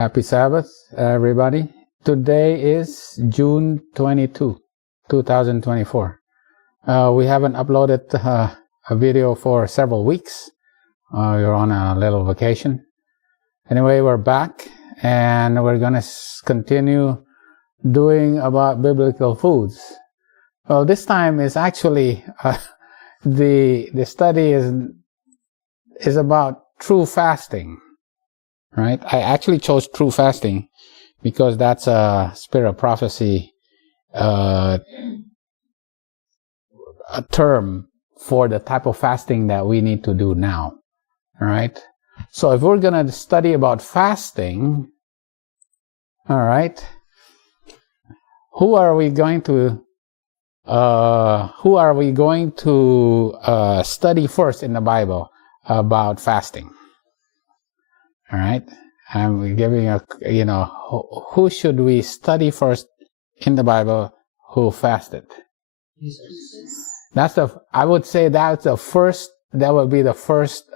Happy Sabbath, everybody. Today is June 22, 2024. We haven't uploaded a video for several weeks. We were on a little vacation. Anyway, we're back and we're going to continue doing about biblical foods. Well, this time is actually the study is about true fasting. Right? I actually chose true fasting because that's a spirit of prophecy, a term for the type of fasting that we need to do now. All right? So if we're going to study about fasting, all right, who are we going to study first in the Bible about fasting? All right, I'm giving who should we study first in the Bible who fasted? Jesus. I would say that's the first, that will be the first,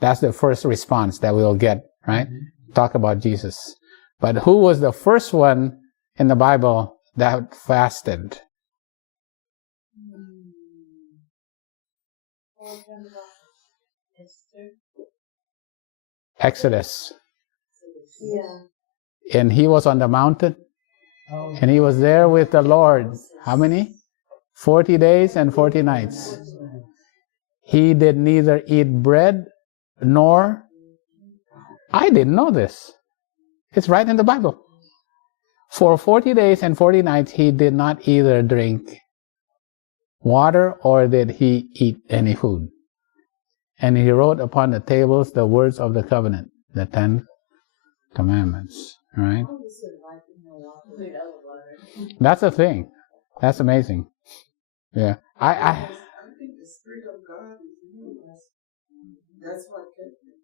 that's the first response that we'll get, right? Mm-hmm. Talk about Jesus. But who was the first one in the Bible that fasted? Esther. Exodus. Yeah. And he was on the mountain. Oh. And he was there with the Lord. How many? 40 days and 40 nights. He did neither eat bread nor... I didn't know this. It's right in the Bible. For 40 days and 40 nights, he did not either drink water or did he eat any food. And he wrote upon the tables the words of the covenant, the 10 commandments, right? That's a thing. That's amazing. Yeah. I think the Spirit of God is in us. That's what kept me.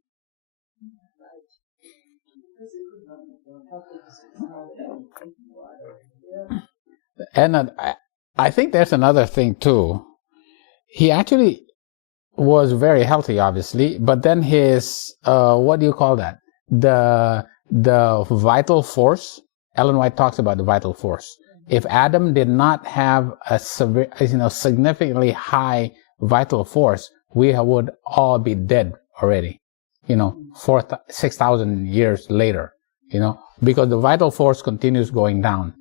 And I think there's another thing too. He actually was very healthy, obviously, but then his what do you call that? The vital force. Ellen White talks about the vital force. If Adam did not have a significantly high vital force, we would all be dead already. 6,000 years later. Because the vital force continues going down.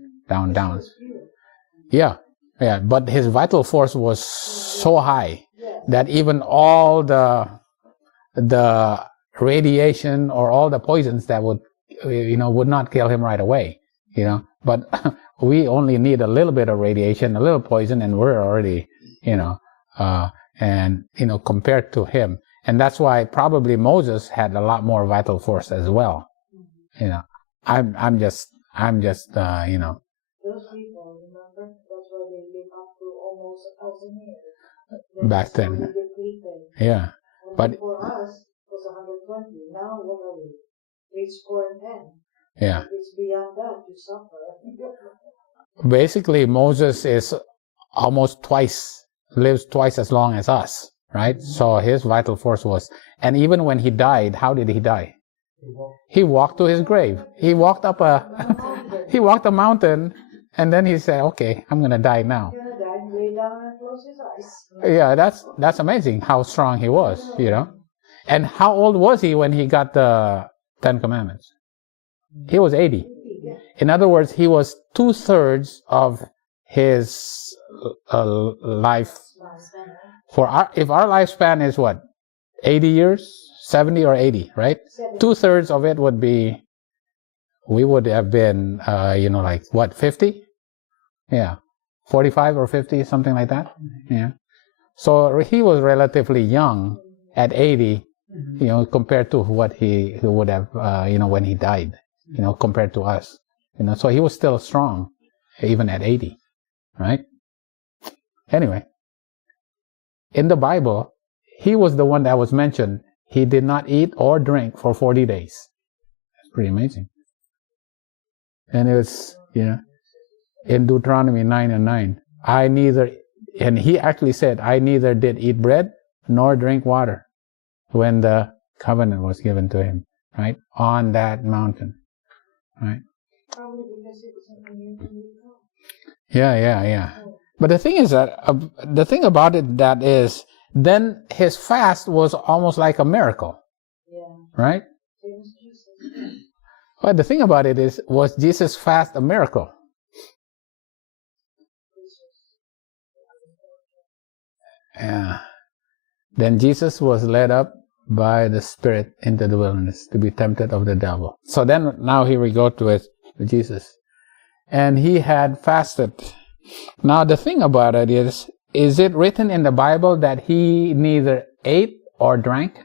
Yeah. But his vital force was so high that even all the radiation or all the poisons that would not kill him right away, but we only need a little bit of radiation, a little poison, and we're already, compared to him. And that's why probably Moses had a lot more vital force as well. I'm just Those people, remember, that's why they live up to almost 1,000 years. Back then. Yeah. But for us, it was 120. Now, what are we? Reach 4 and 10. Yeah. It's beyond that, you suffer. Basically, Moses is lives twice as long as us, right? Mm-hmm. So his vital force was, and even when he died, how did he die? He walked to his grave. He walked up a mountain, and then he said, okay, I'm going to die now. Yeah, that's amazing how strong he was, And how old was he when he got the 10 Commandments? He was 80. In other words, he was 2/3 of his life. If our lifespan is what? 80 years? 70 or 80, right? 2/3 of it would be, we would have been, 50? Yeah. 45 or 50, something like that. Yeah. So he was relatively young at 80, compared to what he would have, when he died, compared to us. So he was still strong, even at 80, right? Anyway, in the Bible, he was the one that was mentioned. He did not eat or drink for 40 days. That's pretty amazing. And it's, in Deuteronomy 9:9, and he actually said, I neither did eat bread nor drink water when the covenant was given to him, right? On that mountain. right? Probably because it was something you can recall. Yeah. But the thing is that the thing about it that is, then his fast was almost like a miracle, Yeah. right? It was Jesus. Well, the thing about it is, was Jesus' fast a miracle? Yeah. Then Jesus was led up by the Spirit into the wilderness to be tempted of the devil. So then, now here we go to it, Jesus. And he had fasted. Now the thing about it is it written in the Bible that he neither ate or drank?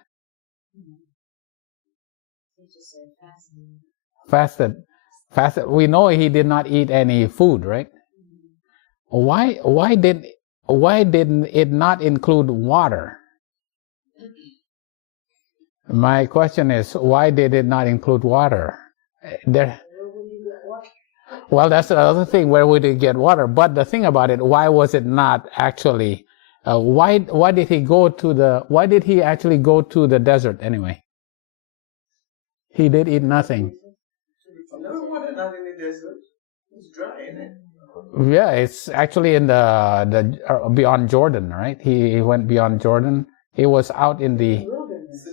He just said Fasted. We know he did not eat any food, right? Why didn't it not include water? My question is, why did it not include water? Well, that's the other thing. Where would he get water? But the thing about it, why was it not actually? Why did he actually go to the desert anyway? He did eat nothing. No water, not in the desert. It's dry, isn't it? Yeah, it's actually in the beyond Jordan, right? He went beyond Jordan. He was out in the.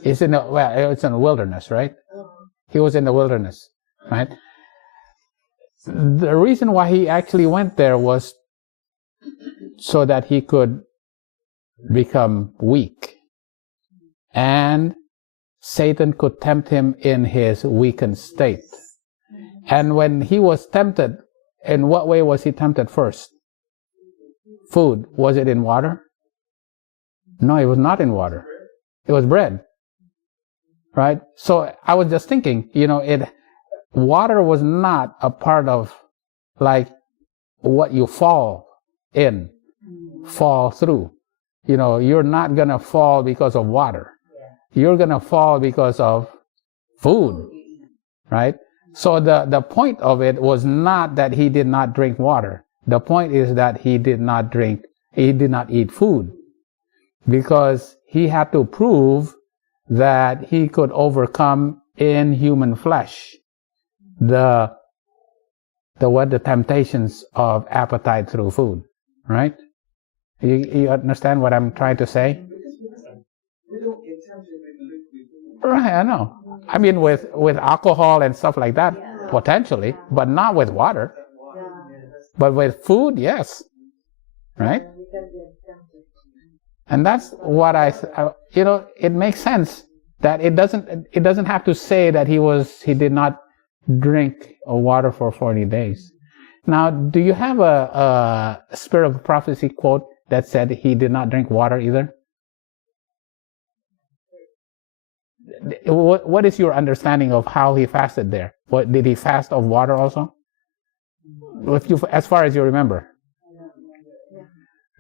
It's in the wilderness, right? He was in the wilderness, right? The reason why he actually went there was so that he could become weak, and Satan could tempt him in his weakened state. And when he was tempted, in what way was he tempted first? Food. Was it in water? No, it was not in water. It was bread. Right? So I was just thinking, water was not a part of like what you fall through. You're not going to fall because of water. You're going to fall because of food. Right? So the point of it was not that he did not drink water. The point is that he did not eat food, because he had to prove that he could overcome in human flesh the temptations of appetite through food, right? You understand what I'm trying to say? We don't get tempted with liquid. Right, I know. I mean, with alcohol and stuff like that, potentially, but not with water. But with food, yes. Right? And that's what it makes sense that it doesn't have to say that he did not drink water for 40 days. Now, do you have a Spirit of Prophecy quote that said he did not drink water either? What is your understanding of how he fasted there? What did he fast of water also? As far as you remember.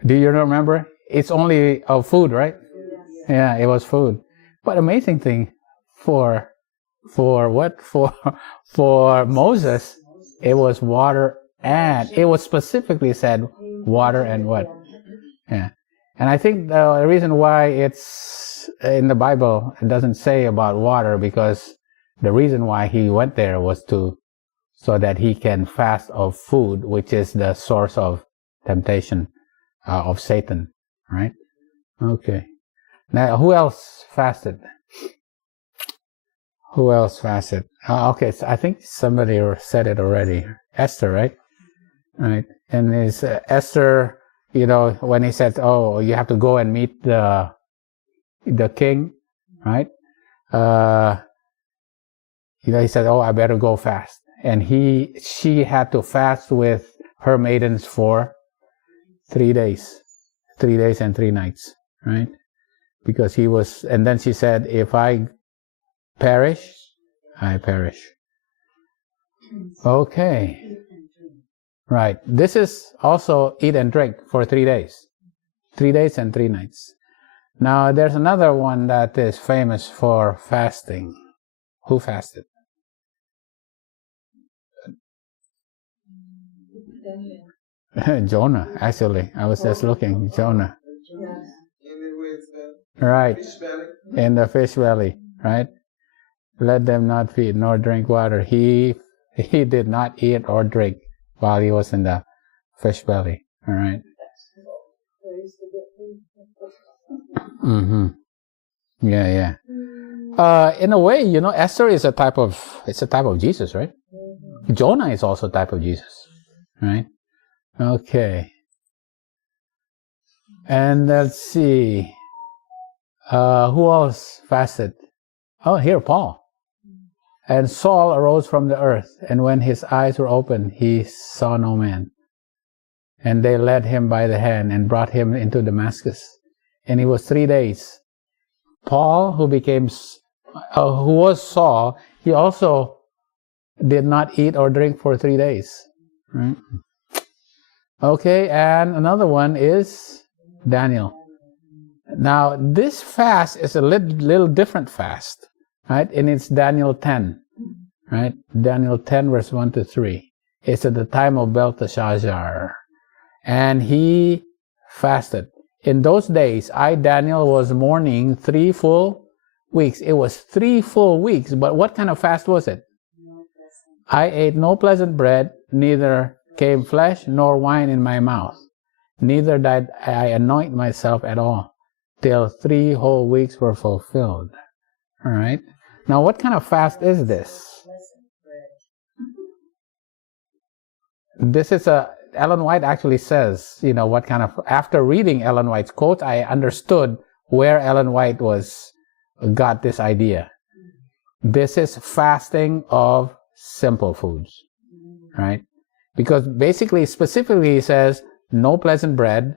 Do you remember? It's only of food, right? Yeah, it was food. But amazing thing for Moses, it was water, and it was specifically said water and what? Yeah. And I think the reason why it's in the Bible, it doesn't say about water, because the reason why he went there was so that he can fast of food, which is the source of temptation of Satan, right? Okay. Now, who else fasted? Okay, so I think somebody said it already. Esther, right? Right. And it's Esther, when he said, "Oh, you have to go and meet the king," right? He said, "Oh, I better go fast." And she had to fast with her maidens for 3 days and 3 nights, right? Because and then she said, "If I perish, I perish." Okay. Right. This is also eat and drink for 3 days. 3 days and 3 nights. Now, there's another one that is famous for fasting. Who fasted? Jonah, actually. I was just looking. Jonah. Right. In the fish belly. Right? Let them not feed nor drink water. He He did not eat or drink while he was in the fish belly. All right. Mm-hmm. Yeah. In a way, Esther is a type of Jesus, right? Jonah is also a type of Jesus, right? Okay. And let's see. Who else fasted? Oh, here, Paul. And Saul arose from the earth, and when his eyes were opened, he saw no man. And they led him by the hand and brought him into Damascus. And he was 3 days. Paul, who was Saul, he also did not eat or drink for 3 days. Right? Okay, and another one is Daniel. Now, this fast is a little different fast, right? And it's Daniel 10, right? Daniel 10, verse 1 to 3. It's at the time of Belteshazzar. And he fasted. In those days, I, Daniel, was mourning 3 full weeks. It was 3 full weeks, but what kind of fast was it? I ate no pleasant bread, neither came flesh nor wine in my mouth. Neither did I anoint myself at all, till 3 whole weeks were fulfilled. All right. Now, what kind of fast is this? This is Ellen White actually says, what kind of, after reading Ellen White's quote, I understood where Ellen White got this idea. This is fasting of simple foods, right? Because basically, specifically, he says, no pleasant bread,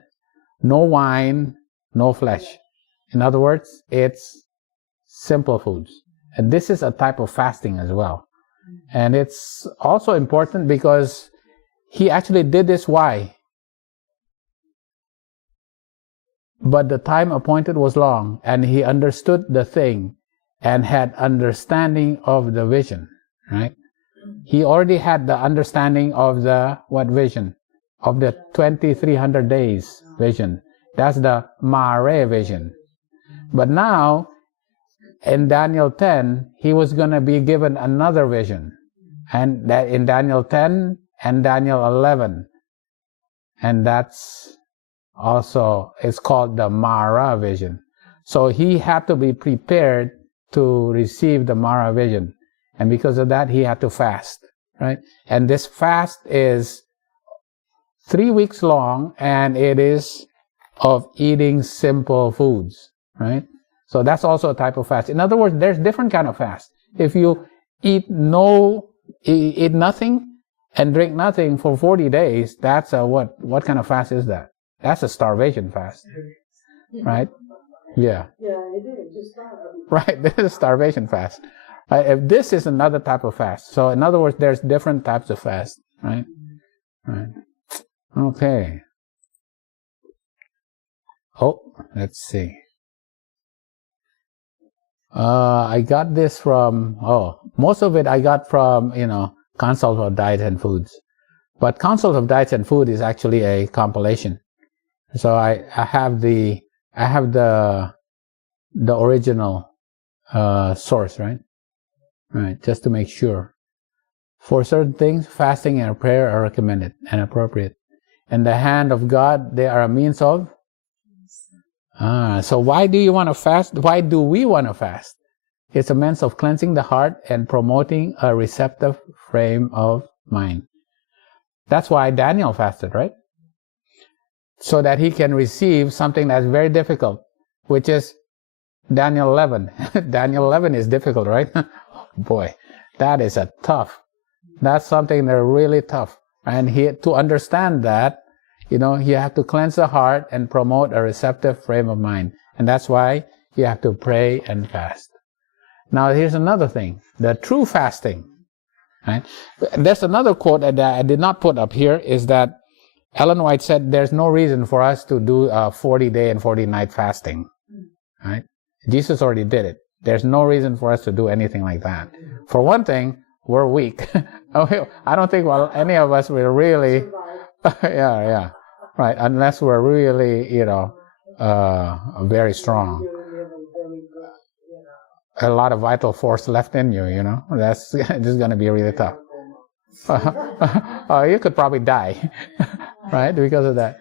no wine, no flesh. In other words, it's simple foods. And this is a type of fasting as well. And it's also important because he actually did this. Why? But the time appointed was long, and he understood the thing and had understanding of the vision, right? He already had the understanding of the, what vision? Of the 2300 days vision. That's the Mare vision. But now, in Daniel 10, he was going to be given another vision. And that in Daniel 10 and Daniel 11. And that's also, it's called the Mara vision. So he had to be prepared to receive the Mara vision. And because of that, he had to fast, right? And this fast is 3 weeks long, and it is of eating simple foods, right? So that's also a type of fast. In other words, there's different kind of fast. If you eat nothing and drink nothing for 40 days, that's what kind of fast is that? That's a starvation fast, right? Yeah. Yeah, it is. Just that. Right, this is starvation fast. If this is another type of fast. So in other words, there's different types of fast, right? Right. Okay. Oh, let's see. I got this from, most of it I got from, Consult of Diet and Foods. But Consult of Diet and Food is actually a compilation. So I have the original source, right? Right, just to make sure. For certain things, fasting and prayer are recommended and appropriate. In the hand of God, they are a means of. So why do you want to fast? Why do we want to fast? It's a means of cleansing the heart and promoting a receptive frame of mind. That's why Daniel fasted, right? So that he can receive something that's very difficult, which is Daniel 11. Daniel 11 is difficult, right? Boy, that is that's something that's really tough. And to understand that, you have to cleanse the heart and promote a receptive frame of mind. And that's why you have to pray and fast. Now, here's another thing. The true fasting, right? There's another quote that I did not put up here, is that Ellen White said there's no reason for us to do a 40-day and 40-night fasting, right? Jesus already did it. There's no reason for us to do anything like that. For one thing, we're weak. I don't think any of us will really, yeah. Right, unless we're really, very strong. A lot of vital force left in you, that's just going to be really tough. You could probably die, right, because of that.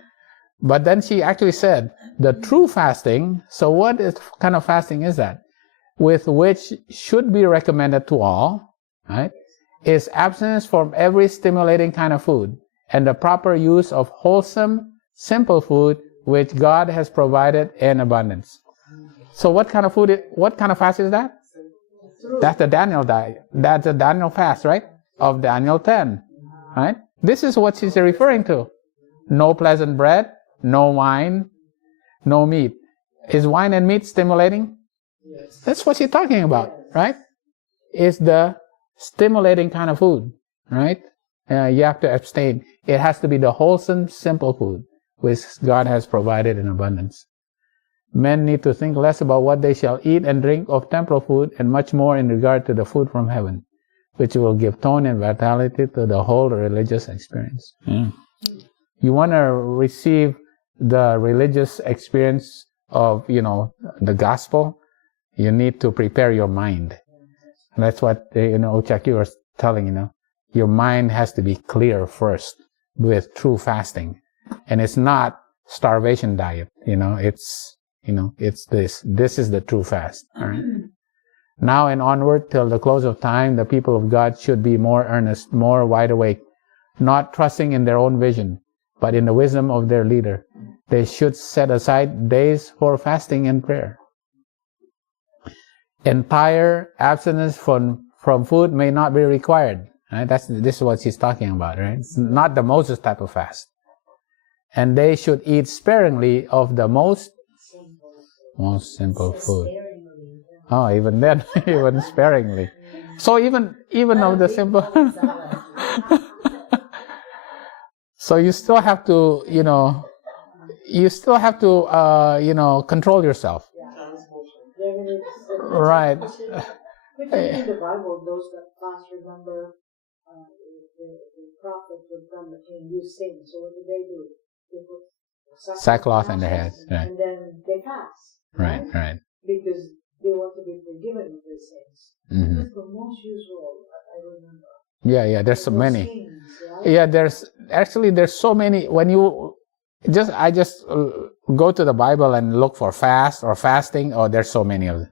But then she actually said, the true fasting, so what kind of fasting is that? With which should be recommended to all, right, is abstinence from every stimulating kind of food and the proper use of wholesome, simple food which God has provided in abundance. So what kind of food, what kind of fast is that? That's the Daniel diet. That's the Daniel fast, right? Of Daniel 10, right? This is what she's referring to. No pleasant bread, no wine, no meat. Is wine and meat stimulating? That's what she's talking about, right? It's the stimulating kind of food, right? You have to abstain. It has to be the wholesome, simple food, which God has provided in abundance. Men need to think less about what they shall eat and drink of temporal food and much more in regard to the food from heaven, which will give tone and vitality to the whole religious experience. You want to receive the religious experience of, the gospel, you need to prepare your mind. And that's what, Ochaki was telling, your mind has to be clear first with true fasting. And it's not starvation diet, it's this. This is the true fast, all right? Now and onward till the close of time, the people of God should be more earnest, more wide awake, not trusting in their own vision, but in the wisdom of their leader. They should set aside days for fasting and prayer. Entire abstinence from food may not be required. Right? This is what she's talking about, right? It's not the Moses type of fast. And they should eat sparingly of the most simple food. Oh, even then, even sparingly. So even of the simple. So you still have to, control yourself. Right. But in the Bible, those that fast, remember, the prophet would come and you sing. So what do? They put sackcloth on their heads. Right. And then they fast. Right. Because they want to be forgiven of their sins. Mm-hmm. That's the most usual, I remember. Yeah, there's so many. Sins, right? Yeah, there's so many. When I just go to the Bible and look for fast or fasting, there's so many of them.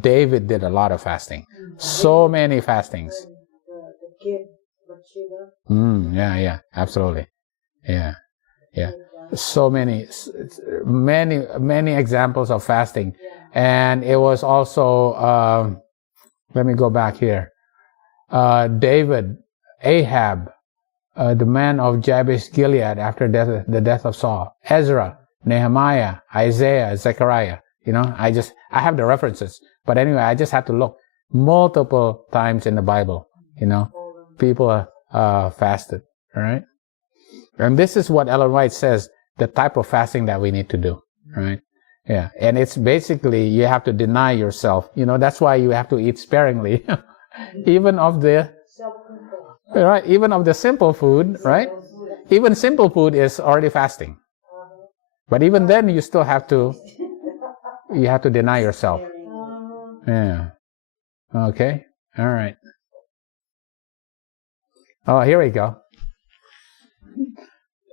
David did a lot of fasting. Mm-hmm. So many fastings. The kid, Bathsheba. Yeah, absolutely. Yeah. So many examples of fasting. Yeah. And it was also, let me go back here. David, Ahab, the man of Jabesh Gilead after the death of Saul, Ezra, Nehemiah, Isaiah, Zechariah. I have the references, but anyway, I just had to look multiple times in the Bible. People fasted. All right, and this is what Ellen White says: the type of fasting that we need to do. Right? Yeah, and it's basically you have to deny yourself. That's why you have to eat sparingly, even of the right, even of the simple food. Right? Even simple food is already fasting. But even then, you still have to. You have to deny yourself. Yeah. Okay. All right. Oh, here we go.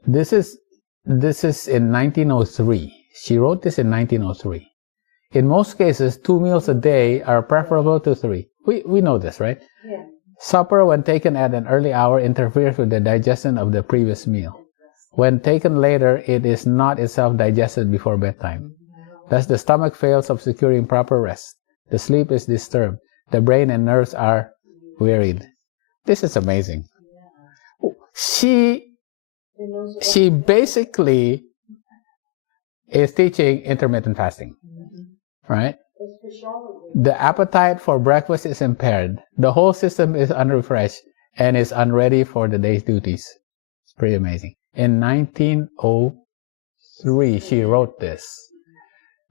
This is in 1903. She wrote this in 1903. In most cases, 2 meals a day are preferable to 3. We know this, right? Yeah. Supper, when taken at an early hour, interferes with the digestion of the previous meal. When taken later, it is not itself digested before bedtime. Thus, the stomach fails of securing proper rest. The sleep is disturbed. The brain and nerves are wearied. This is amazing. She basically is teaching intermittent fasting, right? The appetite for breakfast is impaired. The whole system is unrefreshed and is unready for the day's duties. It's pretty amazing. In 1903, she wrote this.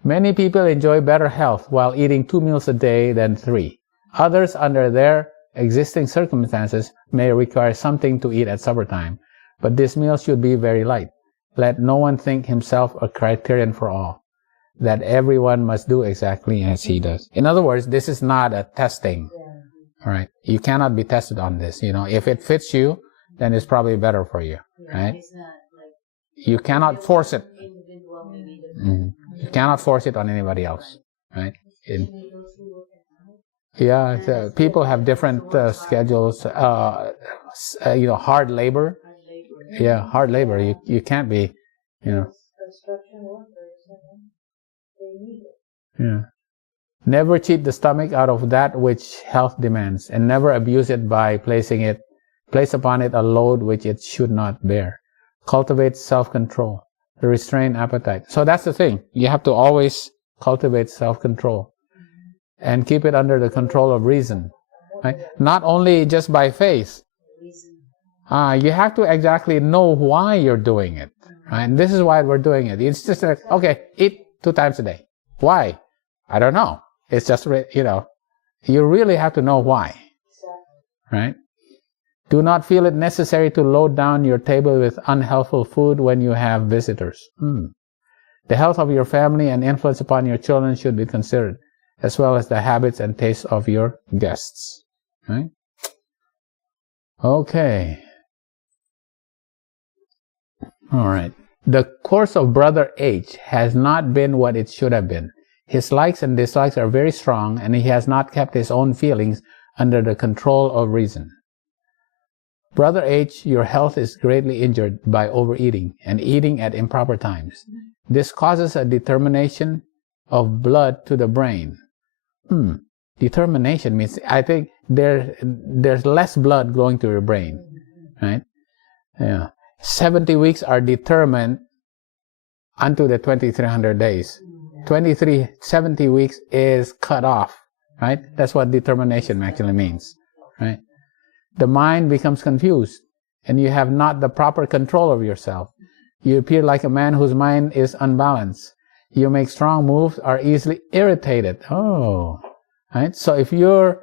Many people enjoy better health while eating 2 meals a day than 3. Others, under their existing circumstances, may require something to eat at supper time, but this meal should be very light. Let no one think himself a criterion for all, that everyone must do exactly as he does. In other words, this is not a testing, All right. You cannot be tested on this. If it fits you, then it's probably better for you, right? It's not like You cannot force it. individual maybe the You cannot force it on anybody else, right? People have different schedules. Hard labor. Yeah, hard labor. You can't be, Construction workers, they need it. Yeah. Never cheat the stomach out of that which health demands, and never abuse it by place upon it a load which it should not bear. Cultivate self-control, restrain appetite. So that's the thing. You have to always cultivate self-control and keep it under the control of reason. Right? Not only just by faith. You have to exactly know why you're doing it. Right? And this is why we're doing it. It's just like, okay, eat 2 times a day. Why? I don't know. It's just, you really have to know why. Right? Do not feel it necessary to load down your table with unhealthful food when you have visitors. The health of your family and influence upon your children should be considered, as well as the habits and tastes of your guests. Right? Okay. All right. The course of Brother H has not been what it should have been. His likes and dislikes are very strong, and he has not kept his own feelings under the control of reason. Brother H, your health is greatly injured by overeating and eating at improper times. This causes a determination of blood to the brain. Determination means, I think there's less blood going to your brain, right? Yeah. 70 weeks are determined unto the 2300 days. 70 weeks is cut off, right? That's what determination actually means, right? The mind becomes confused, and you have not the proper control of yourself. You appear like a man whose mind is unbalanced. You make strong moves, are easily irritated. Right? So if you're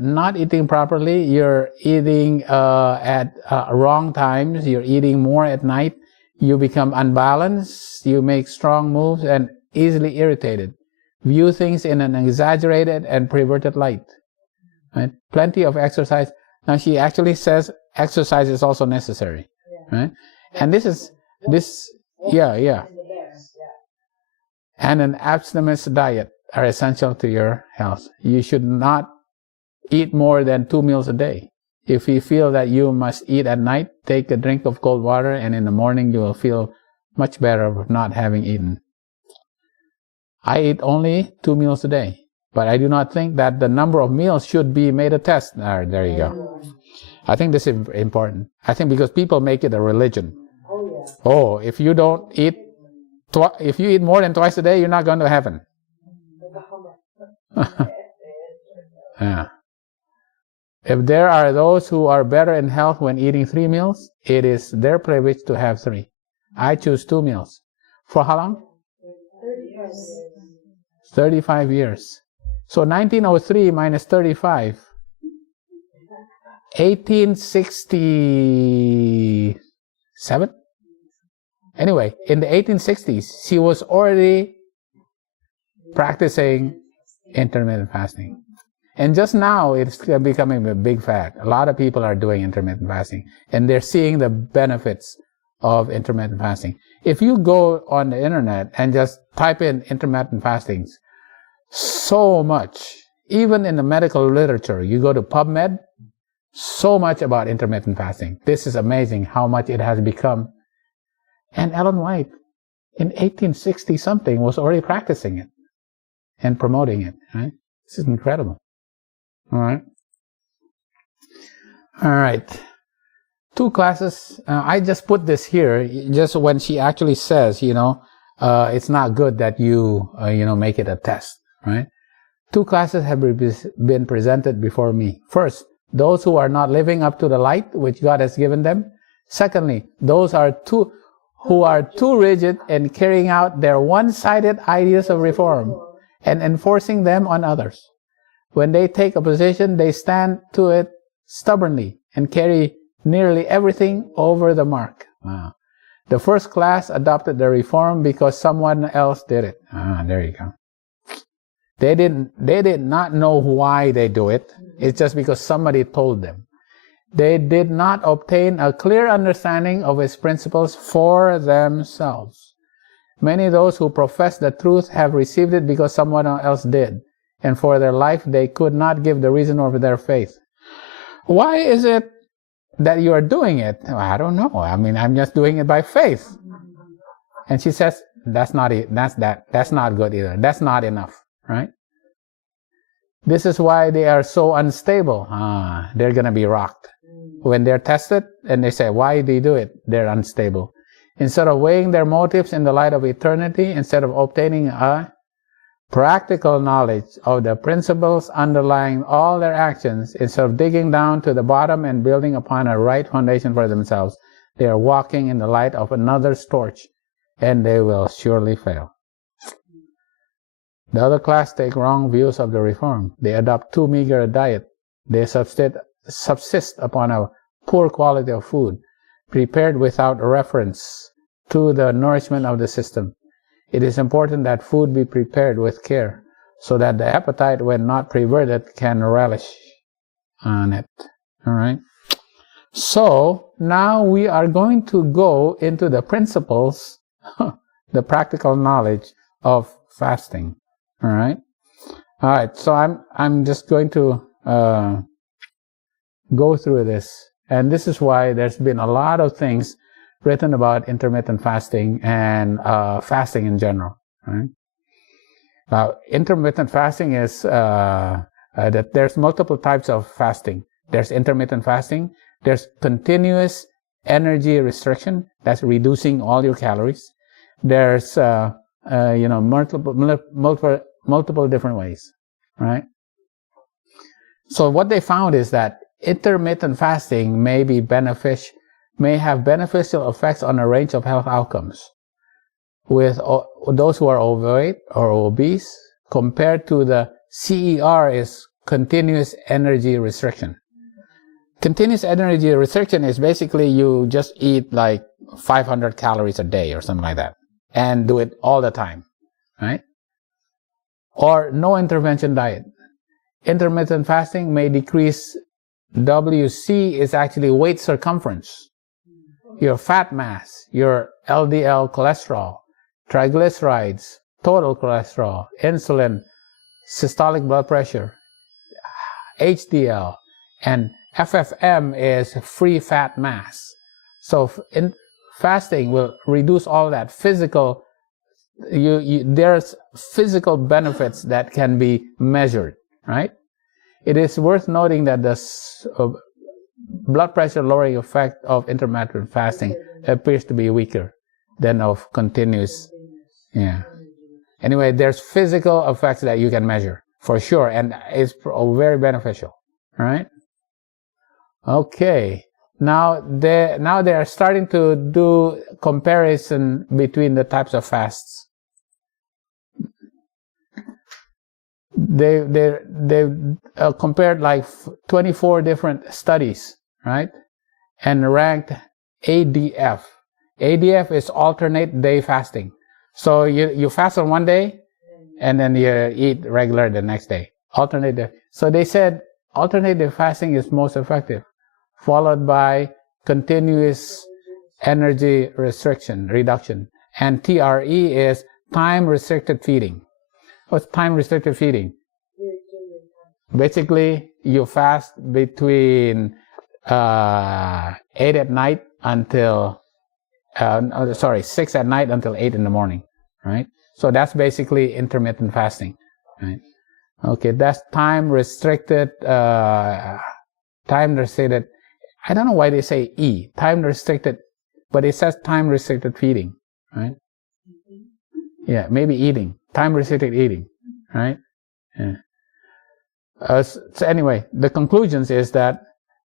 not eating properly, you're eating at wrong times, you're eating more at night, you become unbalanced, you make strong moves, and easily irritated. View things in an exaggerated and perverted light. Right? Plenty of exercise. Now she actually says exercise is also necessary. Right? And and an abstinence diet are essential to your health. You should not eat more than 2 meals a day. If you feel that you must eat at night, take a drink of cold water, and in the morning you will feel much better of not having eaten. I eat only 2 meals a day, but I do not think that the number of meals should be made a test. There you go. I think this is important. I think because people make it a religion. If you don't eat, if you eat more than twice a day, you're not going to heaven. Yeah. If there are those who are better in health when eating 3 meals, it is their privilege to have 3. I choose 2 meals. For how long? 35 years. So 1903 minus 35. 1867? Anyway, in the 1860s, she was already practicing intermittent fasting. And just now, it's becoming a big fact. A lot of people are doing intermittent fasting, and they're seeing the benefits of intermittent fasting. If you go on the internet and just type in intermittent fastings, so much, even in the medical literature, you go to PubMed, so much about intermittent fasting. This is amazing how much it has become. And Ellen White, in 1860 something, was already practicing it and promoting it. Right? This is incredible. All right. All right. 2 classes. I just put this here just when she actually says, it's not good that you, make it a test, right? 2 classes have been presented before me. First, those who are not living up to the light which God has given them. Secondly, those who are too rigid in carrying out their one-sided ideas of reform and enforcing them on others. When they take a position, they stand to it stubbornly and carry nearly everything over the mark. Wow. The first class adopted the reform because someone else did it. There you go. They did not know why they do it. It's just because somebody told them. They did not obtain a clear understanding of its principles for themselves. Many of those who profess the truth have received it because someone else did, and for their life they could not give the reason of their faith. Why is it that you are doing it? Well, I don't know. I mean, I'm just doing it by faith. And she says, that's not good either. That's not enough, right? This is why they are so unstable. They're going to be rocked. When they're tested and they say, why do you do it? They're unstable. Instead of weighing their motives in the light of eternity, instead of obtaining a practical knowledge of the principles underlying all their actions, instead of digging down to the bottom and building upon a right foundation for themselves, they are walking in the light of another's torch, and they will surely fail. The other class take wrong views of the reform. They adopt too meager a diet. They subsist upon a poor quality of food, prepared without reference to the nourishment of the system. It is important that food be prepared with care, so that the appetite, when not perverted, can relish on it. All right? So, now we are going to go into the principles, the practical knowledge of fasting. All right? All right, so I'm just going to go through this. And this is why there's been a lot of things written about intermittent fasting and fasting in general. Right? Now, intermittent fasting is that there's multiple types of fasting. There's intermittent fasting. There's continuous energy restriction. That's reducing all your calories. There's multiple different ways, right? So what they found is that intermittent fasting may have beneficial effects on a range of health outcomes with those who are overweight or obese, compared to the CER is continuous energy restriction. Continuous energy restriction is basically you just eat like 500 calories a day or something like that and do it all the time, right? Or no intervention diet. Intermittent fasting may decrease WC is actually weight circumference, your fat mass, your LDL cholesterol, triglycerides, total cholesterol, insulin, systolic blood pressure, HDL, and FFM is free fat mass. So fasting will reduce all that physical. There's physical benefits that can be measured, right? It is worth noting that the blood pressure lowering effect of intermittent fasting appears to be weaker than of continuous. Yeah. Anyway, there's physical effects that you can measure for sure, and it's very beneficial, right? Okay. Now they are starting to do comparison between the types of fasts. They compared like 24 different studies, right? And ranked ADF. ADF is alternate day fasting. So you fast on one day, and then you eat regular the next day. Alternate day. So they said alternate day fasting is most effective, followed by continuous energy reduction. And TRE is time restricted feeding. What's time restricted feeding? Basically, you fast between 8 at night until 6 at night until 8 in the morning, right? So that's basically intermittent fasting, right? Okay, that's time restricted. I don't know why they say E, time restricted, but it says time restricted feeding, right? Yeah, maybe eating, time restricted eating, right? Yeah. So anyway, the conclusions is that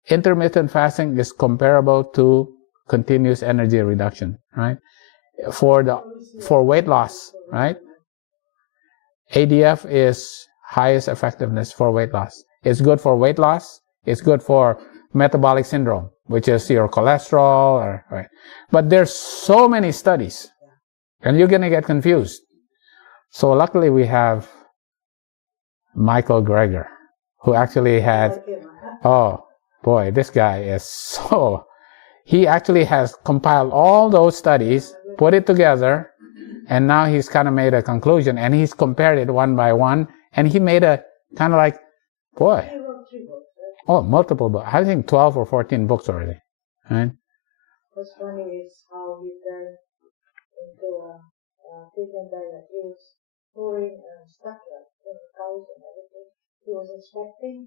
intermittent fasting is comparable to continuous energy reduction, right? For weight loss, right? ADF is highest effectiveness for weight loss. It's good for weight loss. It's good for metabolic syndrome, which is your cholesterol, right? But there's so many studies, and you're gonna get confused. So luckily we have Michael Greger, who actually had, Like him. oh boy, this guy is so, he actually has compiled all those studies, put it together, and now he's kind of made a conclusion, and he's compared it one by one, and he made a kind of like, boy, He wrote 3 books, right? oh, multiple books. I think 12 or 14 books already, right? What's funny is how he turned into a vegan diet. He was pouring stuff in the cows and everything. He was inspecting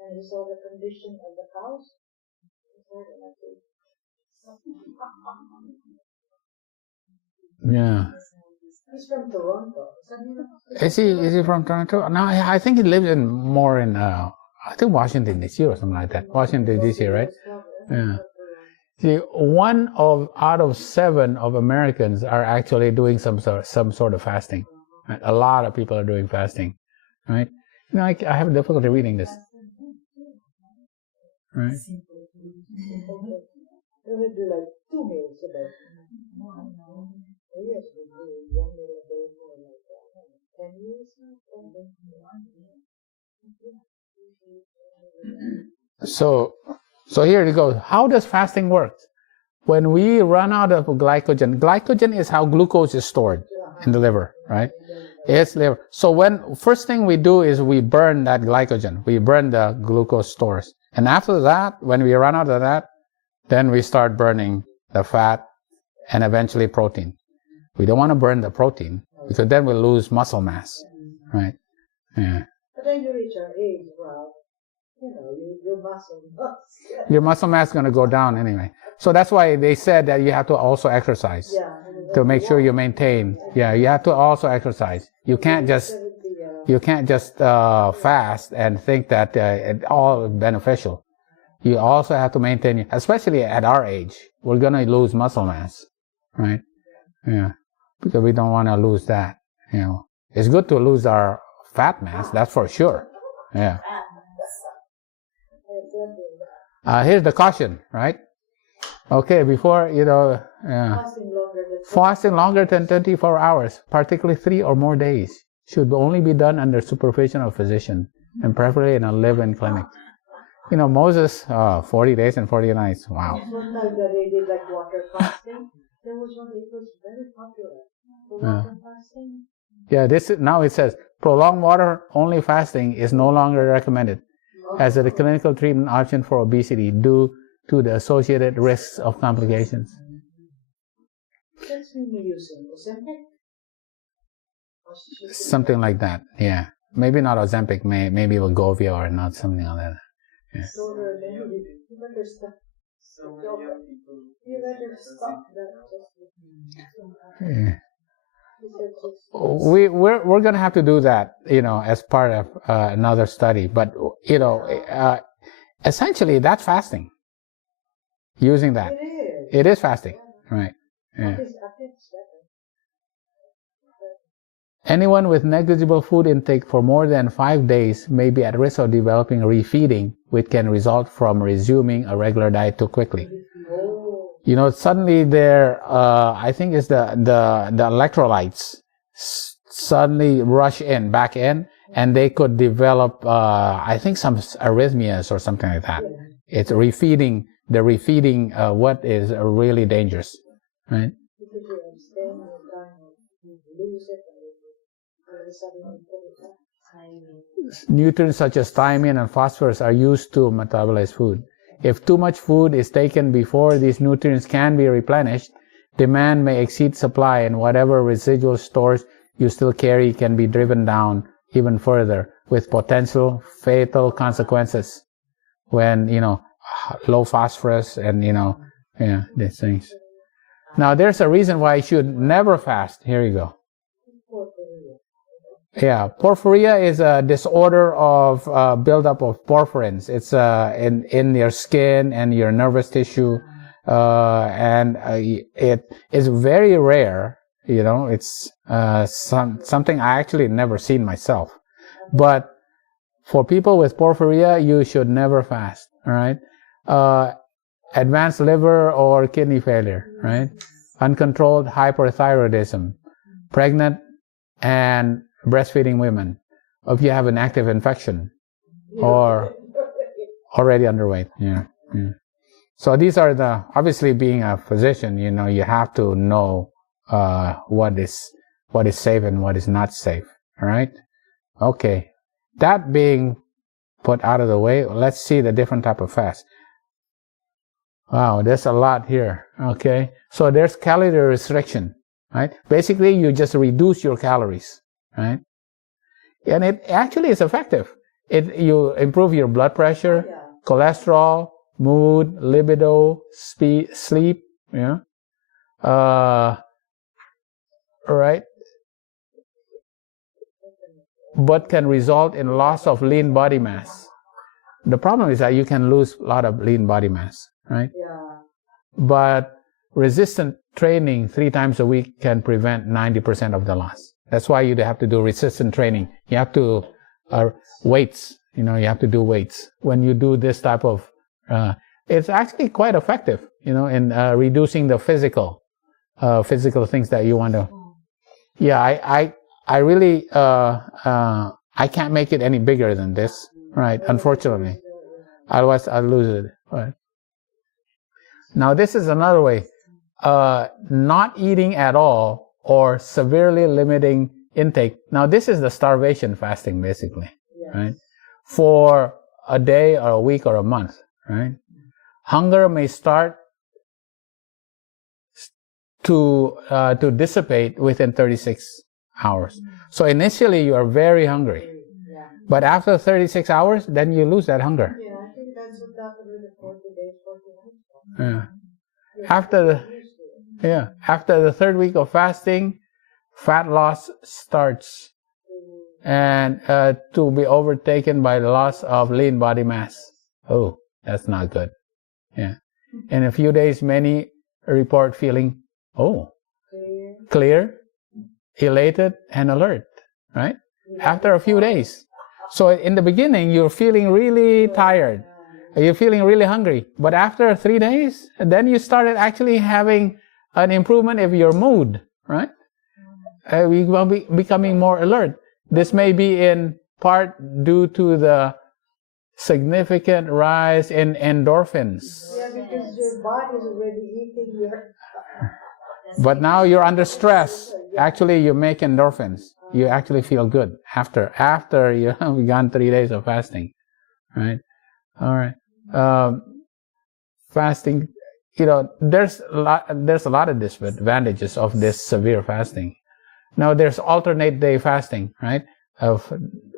and he saw the condition of the cows. He said, Yeah. he's from Toronto. Is he from Toronto? No, I think he lives in I think Washington D.C. or something like that. Washington D.C., right? Yeah. See, 1 out of 7 of Americans are actually doing some sort of fasting. Right? A lot of people are doing fasting, right? You know, I have difficulty reading this. Right? They would do like 2 meals a day. Yes, we do 1 meal a day for like 10 years now. So here it goes. How does fasting work? When we run out of glycogen is how glucose is stored in the liver, right? It's liver. So first thing we do is we burn that glycogen. We burn the glucose stores. And after that, when we run out of that, then we start burning the fat and eventually protein. We don't want to burn the protein because then we'll lose muscle mass, right? Yeah. But then you reach our age, well, you know, your muscle mass is going to go down anyway. So that's why they said that you have to also exercise to make sure you maintain. Yeah, you have to also exercise. You can't just fast and think that it's all beneficial. You also have to maintain, especially at our age, we're going to lose muscle mass, right? Yeah, because we don't want to lose that. You know, it's good to lose our fat mass, that's for sure. Yeah. Here's the caution, right? Okay, before, fasting longer than 24 hours, particularly 3 or more days, should only be done under supervision of a physician, and preferably in a live-in clinic. You know, Moses, 40 days and 40 nights, wow. One time that they did like water fasting, there was one that was very popular. Water fasting. Yeah, now it says, prolonged water-only fasting is no longer recommended as a clinical treatment option for obesity due to the associated risks of complications. That's me using Ozempic. Something like that, yeah. Maybe not Ozempic, maybe Wegovy or not, something like that. Yeah. So you better stop. You better stop that. Yeah. We're going to have to do that, as part of another study. But, essentially that's fasting. Using that. It is fasting, right? Yeah. Anyone with negligible food intake for more than 5 days may be at risk of developing refeeding, which can result from resuming a regular diet too quickly. Suddenly I think it's the electrolytes suddenly rush back in, and they could develop, I think, some arrhythmias or something like that. It's refeeding, what is really dangerous, right? Nutrients such as thiamine and phosphorus are used to metabolize food. If too much food is taken before these nutrients can be replenished, demand may exceed supply, and whatever residual stores you still carry can be driven down even further, with potential fatal consequences when, low phosphorus and, these things. Now, there's a reason why you should never fast. Here you go. Yeah, porphyria is a disorder of buildup of porphyrins. It's in your skin and your nervous tissue, and it is very rare. It's something I actually never seen myself. But for people with porphyria, you should never fast. All right, advanced liver or kidney failure, right? Uncontrolled hyperthyroidism, pregnant and breastfeeding women, if you have an active infection or already underweight. Yeah. So these are obviously being a physician, you have to know what is safe and what is not safe. All right. Okay. That being put out of the way, let's see the different type of fast. Wow, there's a lot here. Okay. So there's calorie restriction, right? Basically, you just reduce your calories, right? And it actually is effective. You improve your blood pressure, cholesterol, mood, libido, sleep, right? But can result in loss of lean body mass. The problem is that you can lose a lot of lean body mass, right? Yeah. But resistant training 3 times a week can prevent 90% of the loss. That's why you have to do resistant training. You have to weights. You have to do weights. When you do this type of, it's actually quite effective. In reducing the physical things that you want to. Yeah, I really I can't make it any bigger than this, right? Unfortunately, otherwise I'll lose it. Right. Now this is another way. Not eating at all or severely limiting intake. Now this is the starvation fasting, basically, right? For a day or a week or a month, right? Hunger may start to dissipate within 36 hours. So initially you are very hungry, but after 36 hours, then you lose that hunger. Yeah, I think that's what happened with the 40 days, 40 nights. Yeah. After the 3rd week of fasting, fat loss starts and to be overtaken by the loss of lean body mass. Oh, that's not good. Yeah. In a few days, many report feeling, clear, elated, and alert, right? After a few days. So in the beginning, you're feeling really tired. You're feeling really hungry. But after 3 days, then you started actually having an improvement of your mood, right? We will be becoming more alert. This may be in part due to the significant rise in endorphins. Yeah, because your body is already eating your... But now you're under stress. Actually, you make endorphins. You actually feel good after you have gone 3 days of fasting, right? All right. Fasting, there's a lot of disadvantages of this severe fasting. Now there's alternate day fasting, right? Of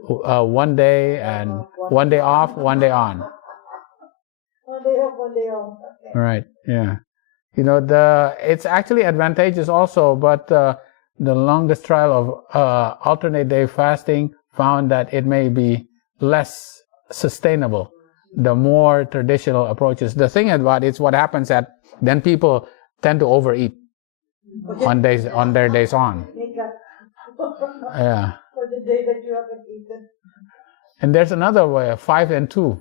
1 day and 1 day off, 1 day on. 1 day off, 1 day on. Okay. Right. Yeah. It's actually advantageous also, but the longest trial of alternate day fasting found that it may be less sustainable. The more traditional approaches. The thing about it's what happens that then people tend to overeat on their days on. Yeah. For the day that you haven't eaten. And there's another way, 5 and 2.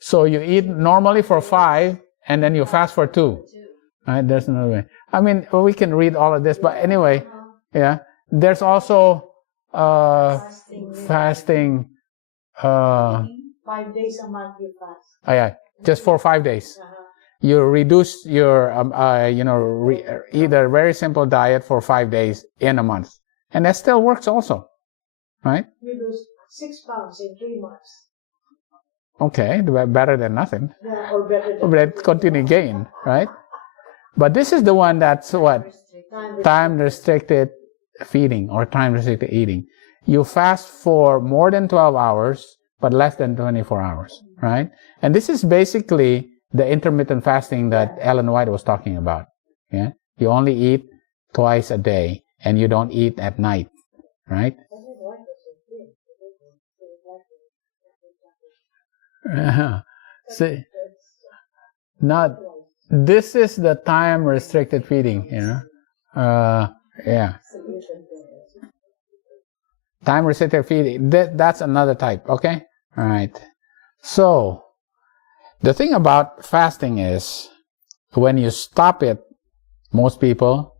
So you eat normally for 5 and then you fast for 2. Right? There's another way. I mean, we can read all of this, but anyway, yeah. There's also fasting. 5 days a month you fast. Yeah, just for 5 days. You reduce your, eat a very simple diet for 5 days in a month. And that still works also, right? You lose 6 pounds in 3 months. Okay, better than nothing. Yeah, or better than But continue gain, right? But this is the one that's what? Time-restricted feeding or time-restricted eating. You fast for more than 12 hours, but less than 24 hours, right? And this is basically the intermittent fasting that Ellen White was talking about. Yeah, you only eat twice a day, and you don't eat at night, right? See, this is the time-restricted feeding, yeah. Time-restricted feeding. That's another type. Okay. All right. So, the thing about fasting is, when you stop it, most people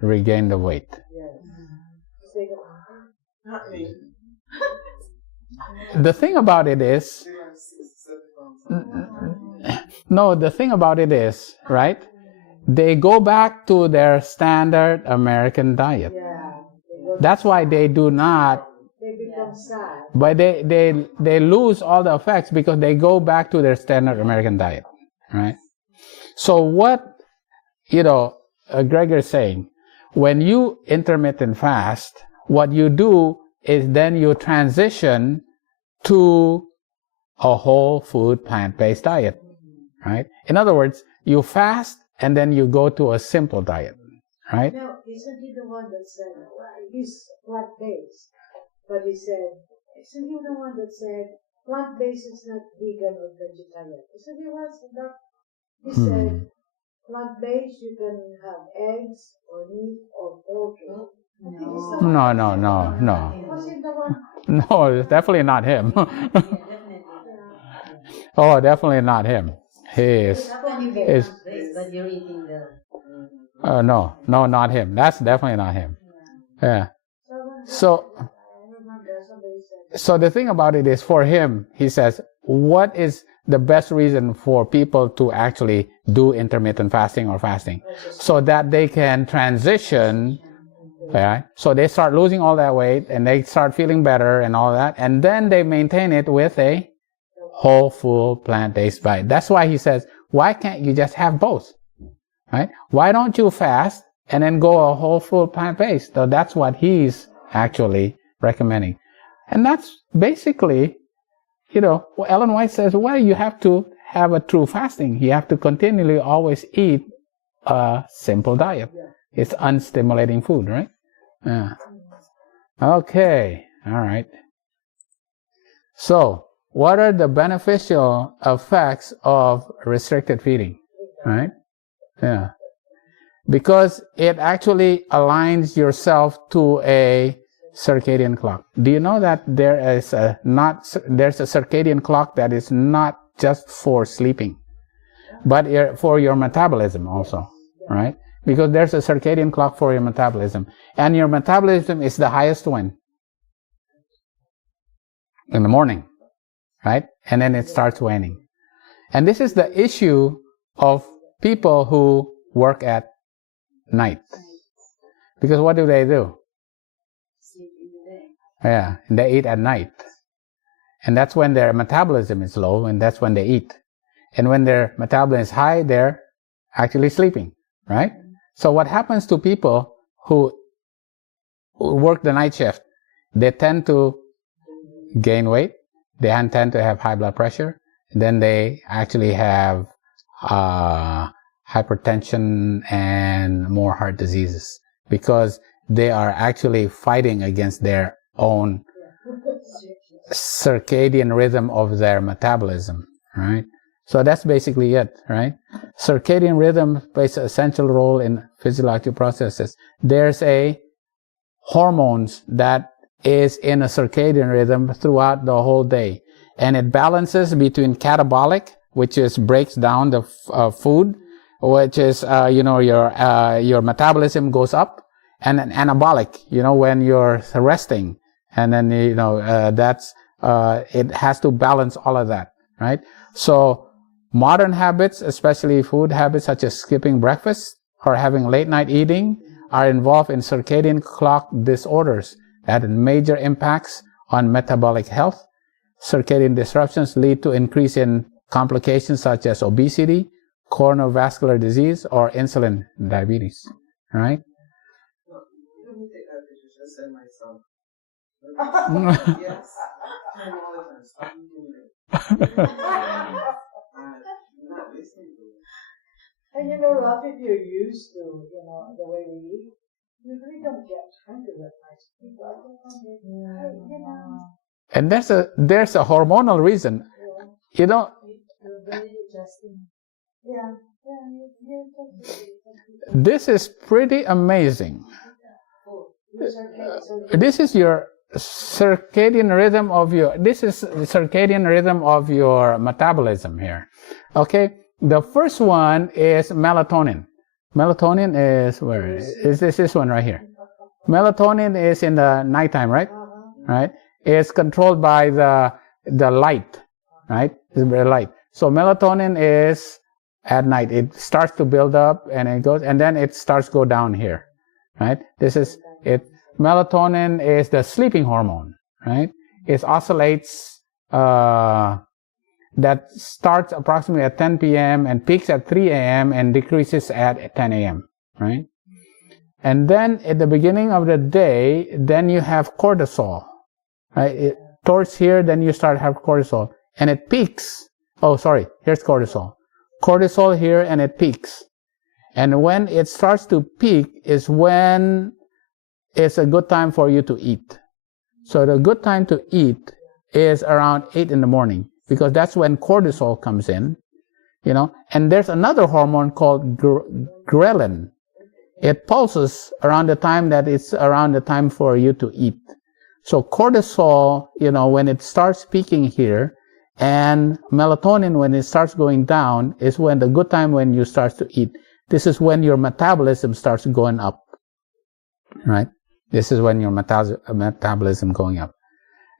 regain the weight. Not me. the thing about it is, They like 6 to 7 pounds. no, the thing about it is, right? They go back to their standard American diet. Yeah. That's why they do not, They become sad. but they lose all the effects because they go back to their standard American diet, right? So what, Greg is saying, when you intermittent fast, what you do is then you transition to a whole food plant-based diet, right? In other words, you fast and then you go to a simple diet, right? Now, isn't he the one that said, well, he's plant-based, but he said, isn't he the one that said, plant-based is not vegan or vegetarian? Isn't he one that he said, plant-based, you can have eggs or meat or poultry. I think he's the one. No. Was he the one? No, it's definitely not him. Oh, definitely not him. He is. When you get plant-based, but you're eating the... No, not him. That's definitely not him. Yeah. So the thing about it is, for him, he says, what is the best reason for people to actually do intermittent fasting or fasting? So that they can transition, right? So they start losing all that weight and they start feeling better and all that. And then they maintain it with a whole, full, plant-based diet. That's why he says, why can't you just have both? Right? Why don't you fast and then go a whole, full, plant-based? So that's what he's actually recommending. And that's basically, what Ellen White says, why you have to have a true fasting. You have to continually always eat a simple diet. It's unstimulating food, right? Yeah. Okay. All right. So, what are the beneficial effects of restricted feeding? Right? Yeah. Because it actually aligns yourself to a circadian clock. Do you know that there's a circadian clock that is not just for sleeping, but for your metabolism also, right? Because there's a circadian clock for your metabolism, and your metabolism is the highest one in the morning, right? And then it starts waning. And this is the issue of people who work at night. Because what do? Yeah, and they eat at night. And that's when their metabolism is low, and that's when they eat. And when their metabolism is high, they're actually sleeping, right? So what happens to people who work the night shift? They tend to gain weight. They tend to have high blood pressure. Then they actually have hypertension and more heart diseases because they are actually fighting against their own circadian rhythm of their metabolism, right? So that's basically it, right? Circadian rhythm plays an essential role in physiological processes. There's a hormones that is in a circadian rhythm throughout the whole day, and it balances between catabolic, which is breaks down the food, which is your metabolism goes up, and an anabolic, when you're resting, and then that's it has to balance all of that, right? So modern habits, especially food habits such as skipping breakfast or having late night eating, are involved in circadian clock disorders that have major impacts on metabolic health. Circadian disruptions lead to increase in complications such as obesity, coronary disease, or insulin diabetes, right? Let me take that picture. Just send my son. Yes. I'm all the time. Stop doing it. I'm not listening to it. And Ralph, if you're used to, the way we eat, you really don't get hungry that much. People are hungry, And there's a hormonal reason. You're very adjusting. Yeah. This is pretty amazing. This is your circadian rhythm of your metabolism here. Okay, the first one is melatonin. Melatonin is where is this one right here? Melatonin is in the nighttime, right? Right, is controlled by the light, right? It's the light. So melatonin is at night. It starts to build up and it goes, and then it starts to go down here, right? This is it. Melatonin is the sleeping hormone, right? It oscillates, that starts approximately at 10 p.m. and peaks at 3 a.m. and decreases at 10 a.m., right? And then at the beginning of the day, then you have cortisol, right? Towards here, then you start to have cortisol, and it peaks. Oh, sorry, here's cortisol. Cortisol here, and it peaks. And when it starts to peak is when it's a good time for you to eat. So the good time to eat is around 8 in the morning, because that's when cortisol comes in, you know. And there's another hormone called ghrelin. It pulses around the time that it's around the time for you to eat. So cortisol, you know, when it starts peaking here, and melatonin, when it starts going down, is when the good time when you start to eat. This is when your metabolism starts going up, right? This is when your metabolism going up.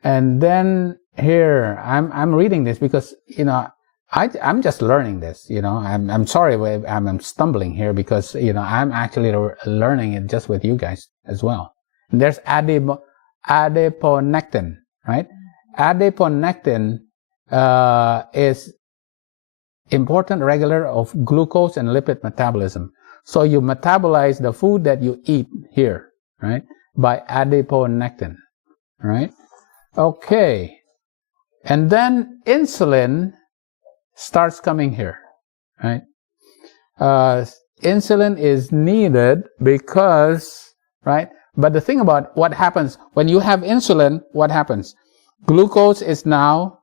And then here, I'm reading this because, you know, I'm just learning this, you know. I'm sorry I'm stumbling here because, you know, I'm actually learning it just with you guys as well. And there's adiponectin, right? Adiponectin is important regulator of glucose and lipid metabolism. So you metabolize the food that you eat here, right, by adiponectin, right? Okay. And then insulin starts coming here, right? Insulin is needed because, right? But the thing about what happens when you have insulin, what happens? Glucose is now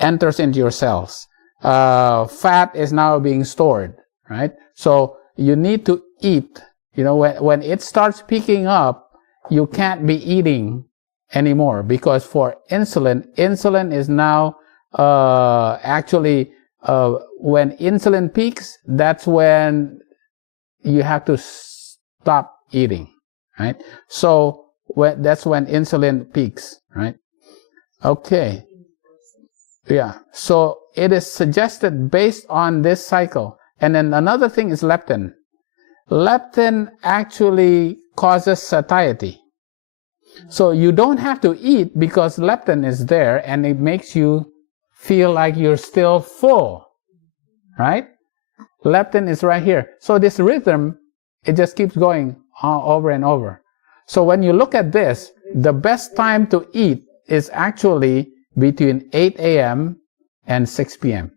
enters into your cells. Fat is now being stored, right? So you need to eat. You know, when it starts picking up, you can't be eating anymore, because for insulin is now actually when insulin peaks, that's when you have to stop eating, right? So that's when insulin peaks, right? Okay. Yeah. So it is suggested based on this cycle. And then another thing is leptin. Leptin actually causes satiety. So you don't have to eat because leptin is there and it makes you feel like you're still full, right? Leptin is right here. So this rhythm, it just keeps going over and over. So when you look at this, the best time to eat is actually between 8 a.m. and 6 p.m.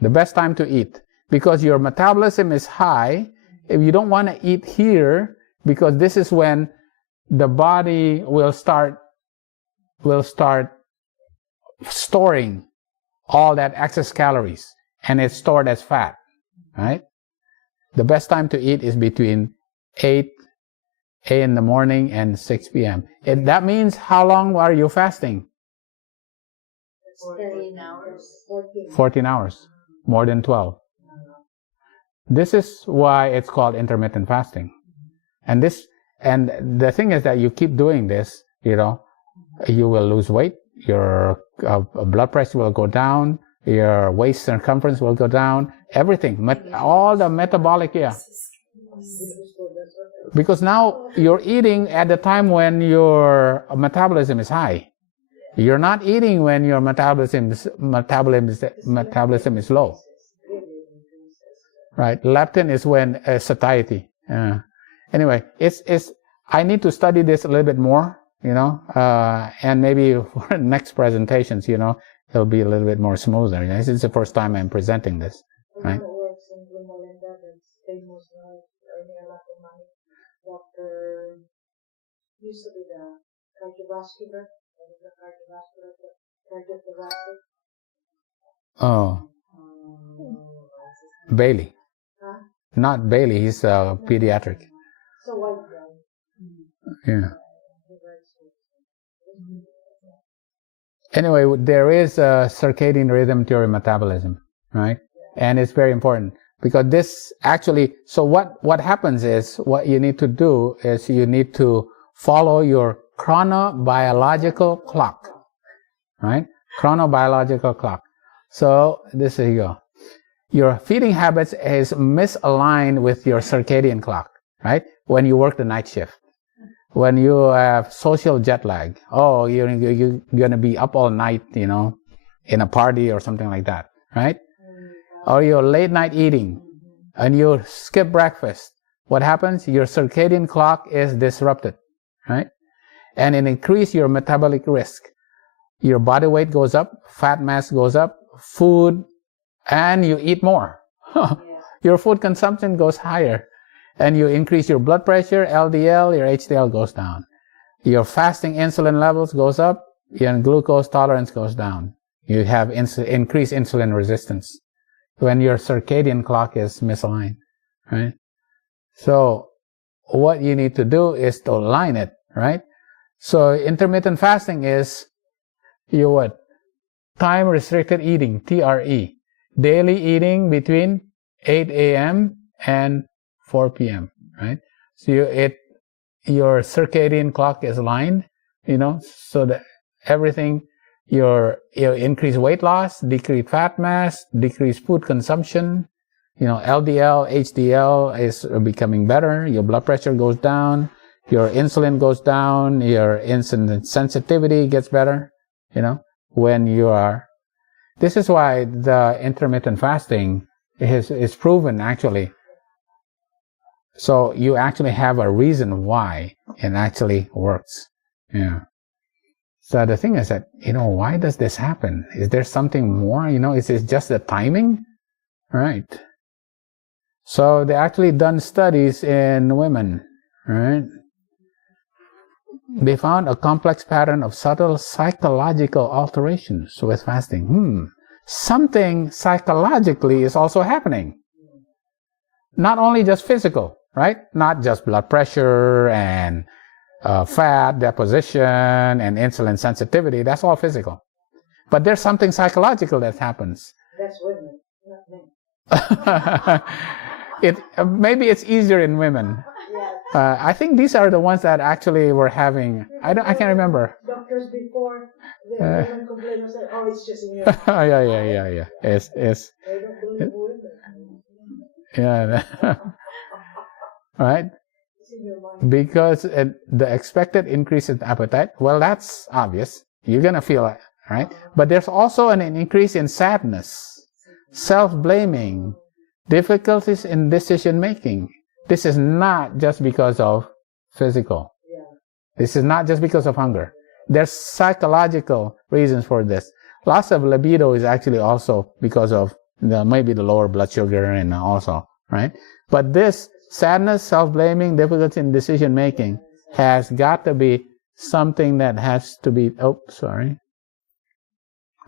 The best time to eat, because your metabolism is high. If you don't want to eat here, because this is when the body will start storing all that excess calories, and it's stored as fat, right? The best time to eat is between 8 in the morning and 6 p.m. That means how long are you fasting? 14 hours. 14 hours, more than 12. This is why it's called intermittent fasting. And the thing is that you keep doing this, you know, you will lose weight, your blood pressure will go down, your waist circumference will go down, everything, all the metabolic, yeah. Because now you're eating at the time when your metabolism is high. You're not eating when your metabolism is low. Right? Leptin is when satiety. Anyway, I need to study this a little bit more, you know, and maybe for next presentations, you know, it'll be a little bit more smoother. This is the first time I'm presenting this, right? Works in Lumalinda, that's famous now, earning a lot of money. Doctor used to be the cardiovascular, cardiothoracic. Oh, Bailey. Huh? Not Bailey, he's a pediatric. So white guy. Yeah. Anyway, there is a circadian rhythm to your metabolism, right? And it's very important because this actually, so what happens is, what you need to do is you need to follow your chronobiological clock, right? Chronobiological clock. So this is you go. Your feeding habits is misaligned with your circadian clock, right? When you work the night shift, when you have social jet lag, oh, you're gonna be up all night, you know, in a party or something like that, right? Or your late night eating, and you skip breakfast. What happens? Your circadian clock is disrupted, right? And it increases your metabolic risk. Your body weight goes up, fat mass goes up, food, and you eat more. Your food consumption goes higher, and you increase your blood pressure, LDL, your HDL goes down. Your fasting insulin levels goes up, your glucose tolerance goes down. You have increased insulin resistance when your circadian clock is misaligned, right? So what you need to do is to align it, right? So intermittent fasting is your what? Time restricted eating, TRE. Daily eating between 8 a.m. and 4 p.m., right? So your circadian clock is aligned, you know, so that everything, your increased weight loss, decreased fat mass, decreased food consumption, you know, LDL, HDL is becoming better, your blood pressure goes down, your insulin goes down, your insulin sensitivity gets better, you know, when you are. This is why the intermittent fasting is proven actually. So you actually have a reason why it actually works. Yeah. So the thing is that, you know, why does this happen? Is there something more? You know, is it just the timing? Right. So they actually done studies in women, right? They found a complex pattern of subtle psychological alterations with fasting. Something psychologically is also happening. Not only just physical, right? Not just blood pressure and fat deposition and insulin sensitivity. That's all physical. But there's something psychological that happens. That's women, not men. Maybe it's easier in women. I think these are the ones that actually were having. I can't remember. Doctors before the women complain and say, "Oh, it's just in your." Yeah. It's. They don't believe women. Yeah. Right. It's in your mind. Because the expected increase in appetite. Well, that's obvious. You're gonna feel it, right? But there's also an increase in sadness, self-blaming, difficulties in decision making. This is not just because of physical. This is not just because of hunger. There's psychological reasons for this. Loss of libido is actually also because of maybe the lower blood sugar and also, right? But this sadness, self-blaming, difficulty in decision making has got to be something that has to be,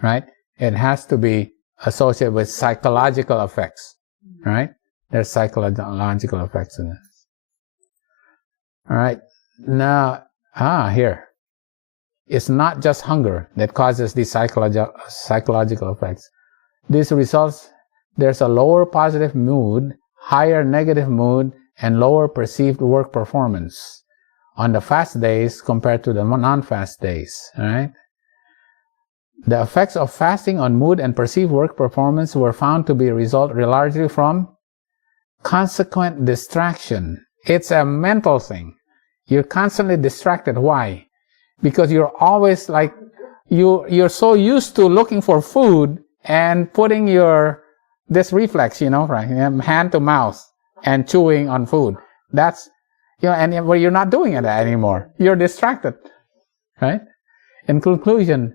right? It has to be associated with psychological effects, right? There's psychological effects in this. All right. Now, here. It's not just hunger that causes these psychological effects. These results, there's a lower positive mood, higher negative mood, and lower perceived work performance on the fast days compared to the non-fast days. All right. The effects of fasting on mood and perceived work performance were found to be result largely from consequent distraction. It's a mental thing. You're constantly distracted. Why? Because you're always like, you're so used to looking for food and putting this reflex, you know, right, hand to mouth and chewing on food. That's, you know, and you're not doing it anymore. You're distracted, right? In conclusion,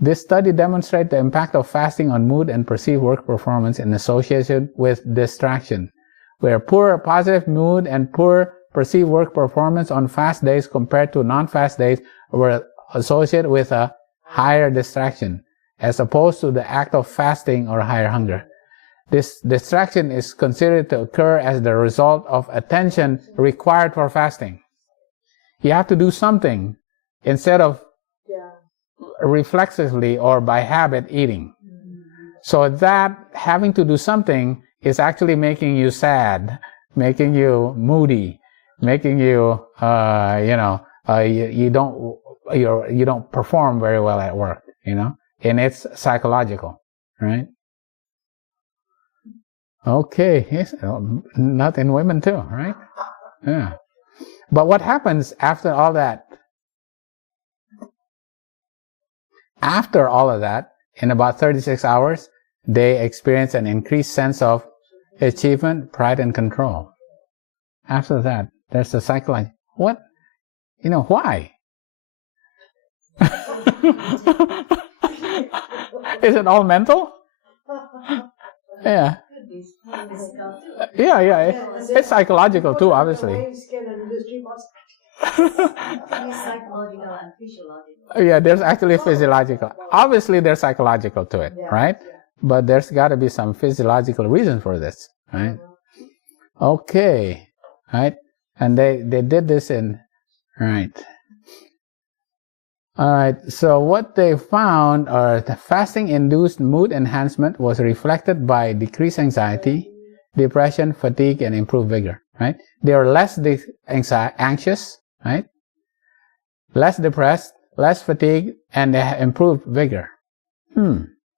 this study demonstrates the impact of fasting on mood and perceived work performance in association with distraction, where poor positive mood and poor perceived work performance on fast days compared to non-fast days were associated with a higher distraction, as opposed to the act of fasting or higher hunger. This distraction is considered to occur as the result of attention required for fasting. You have to do something instead of reflexively or by habit eating. So that having to do something is actually making you sad, making you moody, making you, you don't perform very well at work, and it's psychological, right? Okay, yes, not in women too, right? Yeah. But what happens after all that? After all of that, in about 36 hours, they experience an increased sense of achievement, pride, and control. After that, there's the psychology. What? Why? Is it all mental? Yeah. Yeah. It's psychological too, obviously. Psychological and physiological. Yeah, there's actually physiological. Obviously, there's psychological to it, right? But there's got to be some physiological reason for this, right? Okay, right? And they did this right. All right, so what they found are the fasting-induced mood enhancement was reflected by decreased anxiety, depression, fatigue, and improved vigor, right? They are less anxious, right? Less depressed, less fatigue, and they have improved vigor.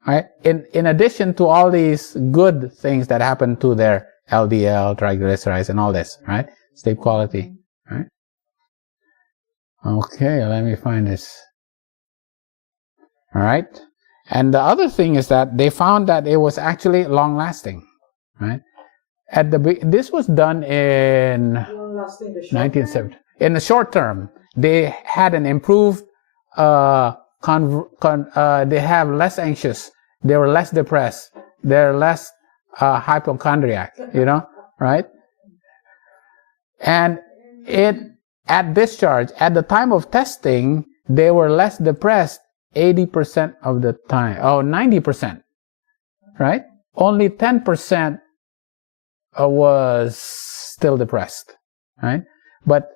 Right? In addition to all these good things that happen to their LDL, triglycerides, and all this, right? Sleep quality, right? Okay, let me find this. All right. And the other thing is that they found that it was actually long-lasting, right? This was done in 1970. In the short term, they had an improved. They have less anxious. They were less depressed. They're less hypochondriac. Right? And at discharge, at the time of testing, they were less depressed 80% of the time. 90%. Right? Only 10% was still depressed. Right? But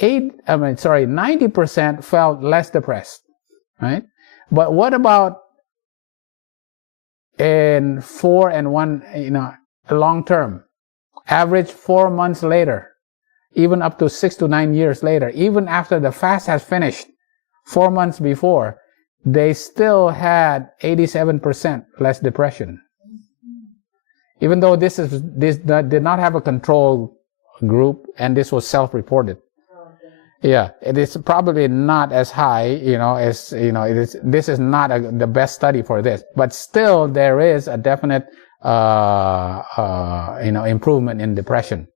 90% felt less depressed, right? But what about in 4 and 1, long term, average 4 months later, even up to 6 to 9 years later, even after the fast has finished, 4 months before, they still had 87% less depression. Even though this did not have a control group, and this was self-reported. Yeah, it is probably not as high, as, this is not the best study for this, but still there is a definite, improvement in depression.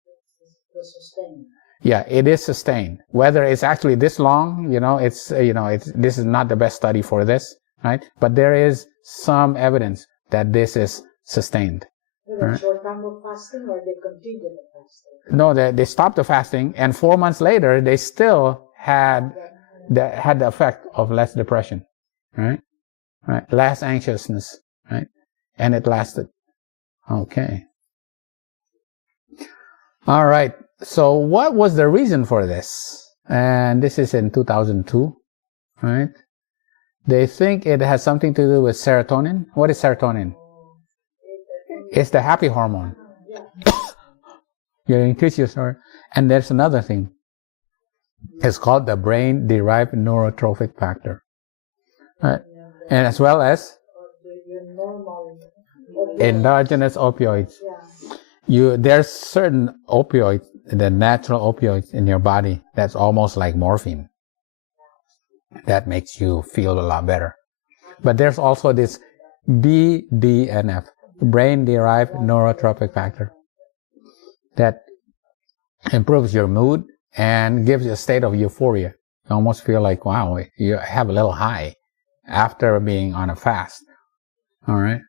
Yeah, it is sustained. Whether it's actually this long, this is not the best study for this, right? But there is some evidence that this is sustained. Right. Short time of fasting, or they continued the fasting? No, they stopped the fasting, and 4 months later, they still had the effect of less depression, right? Right, less anxiousness, right? And it lasted. Okay. All right. So what was the reason for this? And this is in 2002, right? They think it has something to do with serotonin. What is serotonin? It's the happy hormone. You increase your story. And there's another thing. It's called the brain-derived neurotrophic factor. Right? And as well as endogenous opioids. There's certain opioids, the natural opioids in your body that's almost like morphine. That makes you feel a lot better. But there's also this BDNF, brain-derived neurotrophic factor, that improves your mood and gives you a state of euphoria. You almost feel like, wow, you have a little high after being on a fast. All right.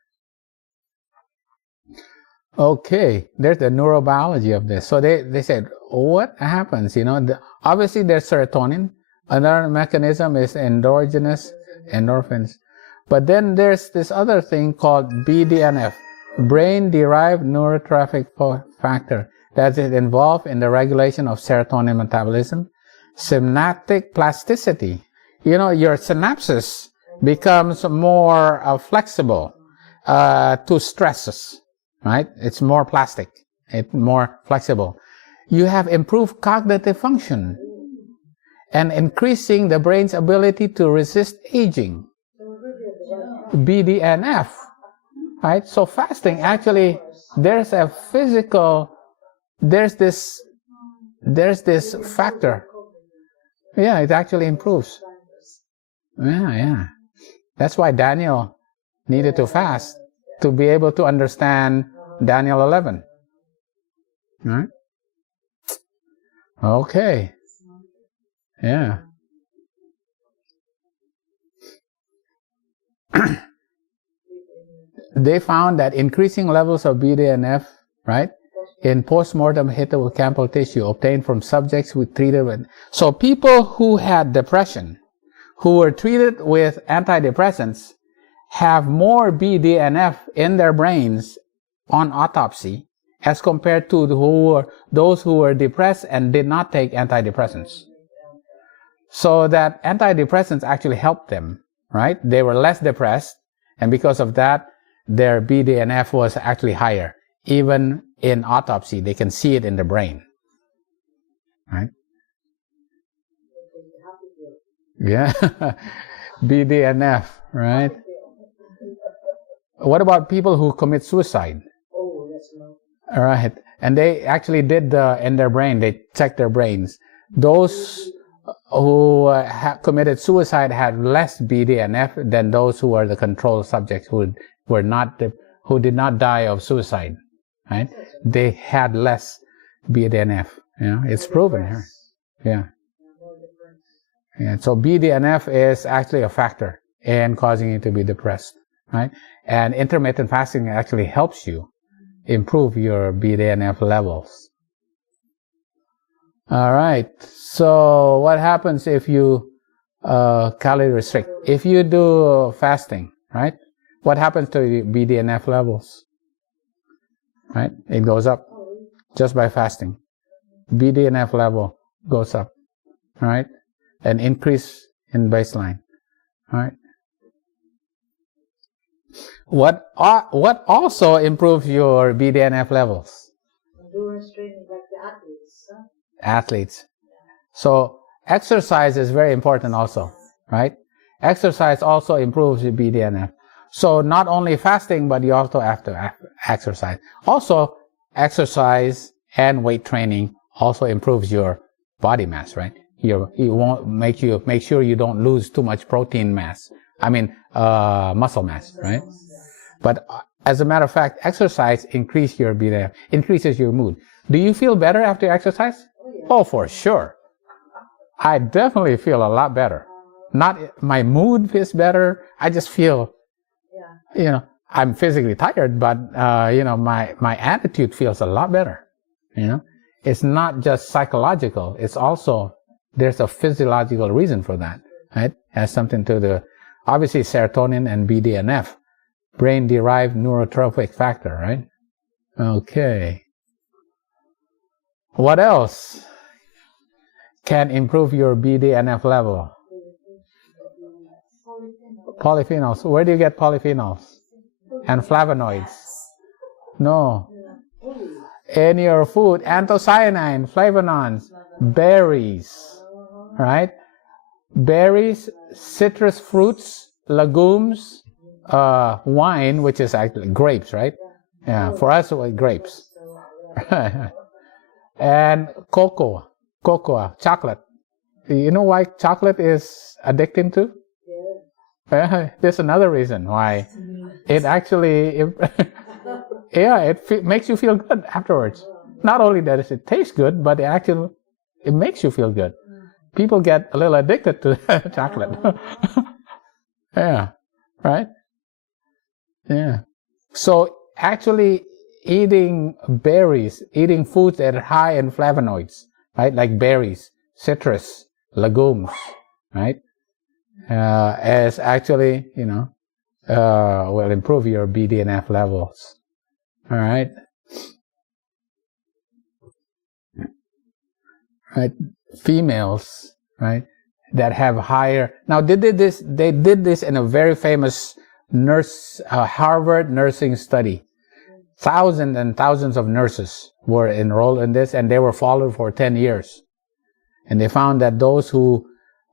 Okay, there's the neurobiology of this. So they said, what happens? Obviously there's serotonin. Another mechanism is endogenous endorphins. But then there's this other thing called BDNF, brain-derived neurotrophic factor, that is involved in the regulation of serotonin metabolism, synaptic plasticity. Your synapses becomes more flexible to stresses, right? It's more plastic, it's more flexible. You have improved cognitive function, and increasing the brain's ability to resist aging. BDNF, right? So fasting actually, there's this factor. Yeah, it actually improves. Yeah. That's why Daniel needed to fast to be able to understand Daniel 11. Right? Okay. Yeah. They found that increasing levels of BDNF, right, in postmortem hippocampal tissue obtained from subjects who treated with. So people who had depression, who were treated with antidepressants, have more BDNF in their brains on autopsy as compared to those who were depressed and did not take antidepressants. So that antidepressants actually helped them, right? They were less depressed, and because of that, their BDNF was actually higher. Even in autopsy, they can see it in the brain, right? Yeah, BDNF, right? What about people who commit suicide? Oh, that's not. All right, and they actually did in their brain. They checked their brains. Those who committed suicide had less BDNF than those who were the control subjects who did not die of suicide. Right? They had less BDNF. You know, it's proven here. Yeah. Yeah. So BDNF is actually a factor in causing you to be depressed, right? And intermittent fasting actually helps you improve your BDNF levels. All right. So what happens if you calorie restrict? If you do fasting, right? What happens to the BDNF levels? Right? It goes up just by fasting. BDNF level goes up, all right? An increase in baseline, all right? What also improves your BDNF levels? Endurance training, like the athletes. Huh? Athletes. So exercise is very important also, right? Exercise also improves your BDNF. So not only fasting, but you also have to exercise. Also, exercise and weight training also improves your body mass, right? You won't make sure you don't lose too much protein mass. I mean, muscle mass, right? But as a matter of fact, exercise increases your BDNF, increases your mood. Do you feel better after exercise? Oh, for sure. I definitely feel a lot better. My mood feels better. I just feel, I'm physically tired, but, my attitude feels a lot better. It's not just psychological. It's also, there's a physiological reason for that, right? It has something to do, obviously, serotonin and BDNF, brain-derived neurotrophic factor, right? Okay. What else can improve your BDNF level? Polyphenols. Where do you get polyphenols? And flavonoids? No. In your food, anthocyanin, flavonoids, berries, right? Berries, citrus fruits, legumes, wine, which is actually grapes, right? Yeah, for us, it was grapes. And cocoa, chocolate. You know why chocolate is addicting to? There's another reason why. It actually, it makes you feel good afterwards. Not only does it taste good, but it makes you feel good. People get a little addicted to chocolate. Yeah, right? Yeah. So actually, eating berries, eating foods that are high in flavonoids, right? Like berries, citrus, legumes, right? Is actually, will improve your BDNF levels. All right. Right. Females, right, that have higher. Now, they did this in a very famous Harvard nursing study. Thousands and thousands of nurses were enrolled in this, and they were followed for 10 years. And they found that those who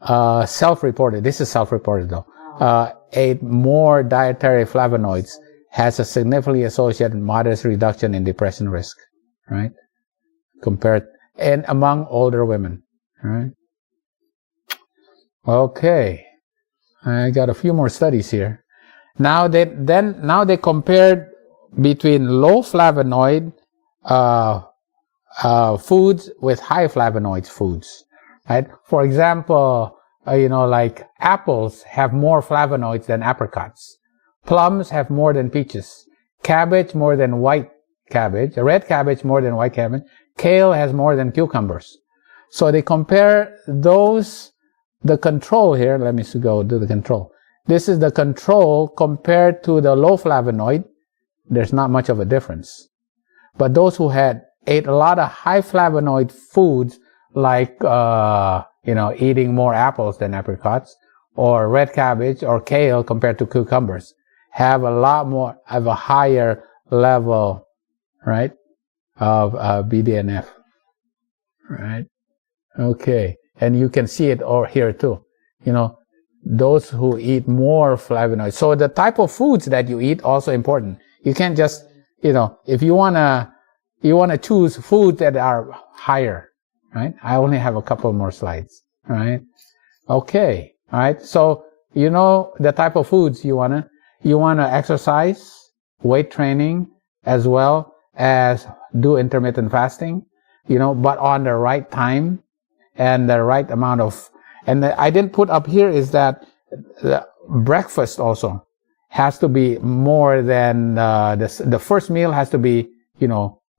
self-reported, this is self-reported though, ate more dietary flavonoids has a significantly associated modest reduction in depression risk, right? Compared, and among older women, right? Okay, I got a few more studies here. Now they compared between low flavonoid foods with high flavonoids foods, right? For example, like apples have more flavonoids than apricots. Plums have more than peaches. Cabbage more than white cabbage. Red cabbage more than white cabbage. Kale has more than cucumbers. So they compare those, the control here. Let me go do the control. This is the control compared to the low flavonoid. There's not much of a difference. But those who ate a lot of high flavonoid foods, like eating more apples than apricots, or red cabbage or kale compared to cucumbers, have a lot more of a higher level, right, of BDNF, right? Okay, and you can see it here too. Those who eat more flavonoids. So the type of foods that you eat also important. You can't just, if you wanna choose foods that are higher, right? I only have a couple more slides, right? Okay, all right. So the type of foods you wanna exercise, weight training, as well as do intermittent fasting, but on the right time and the right amount of. And I didn't put up here is that the breakfast also has to be more than the first meal has to be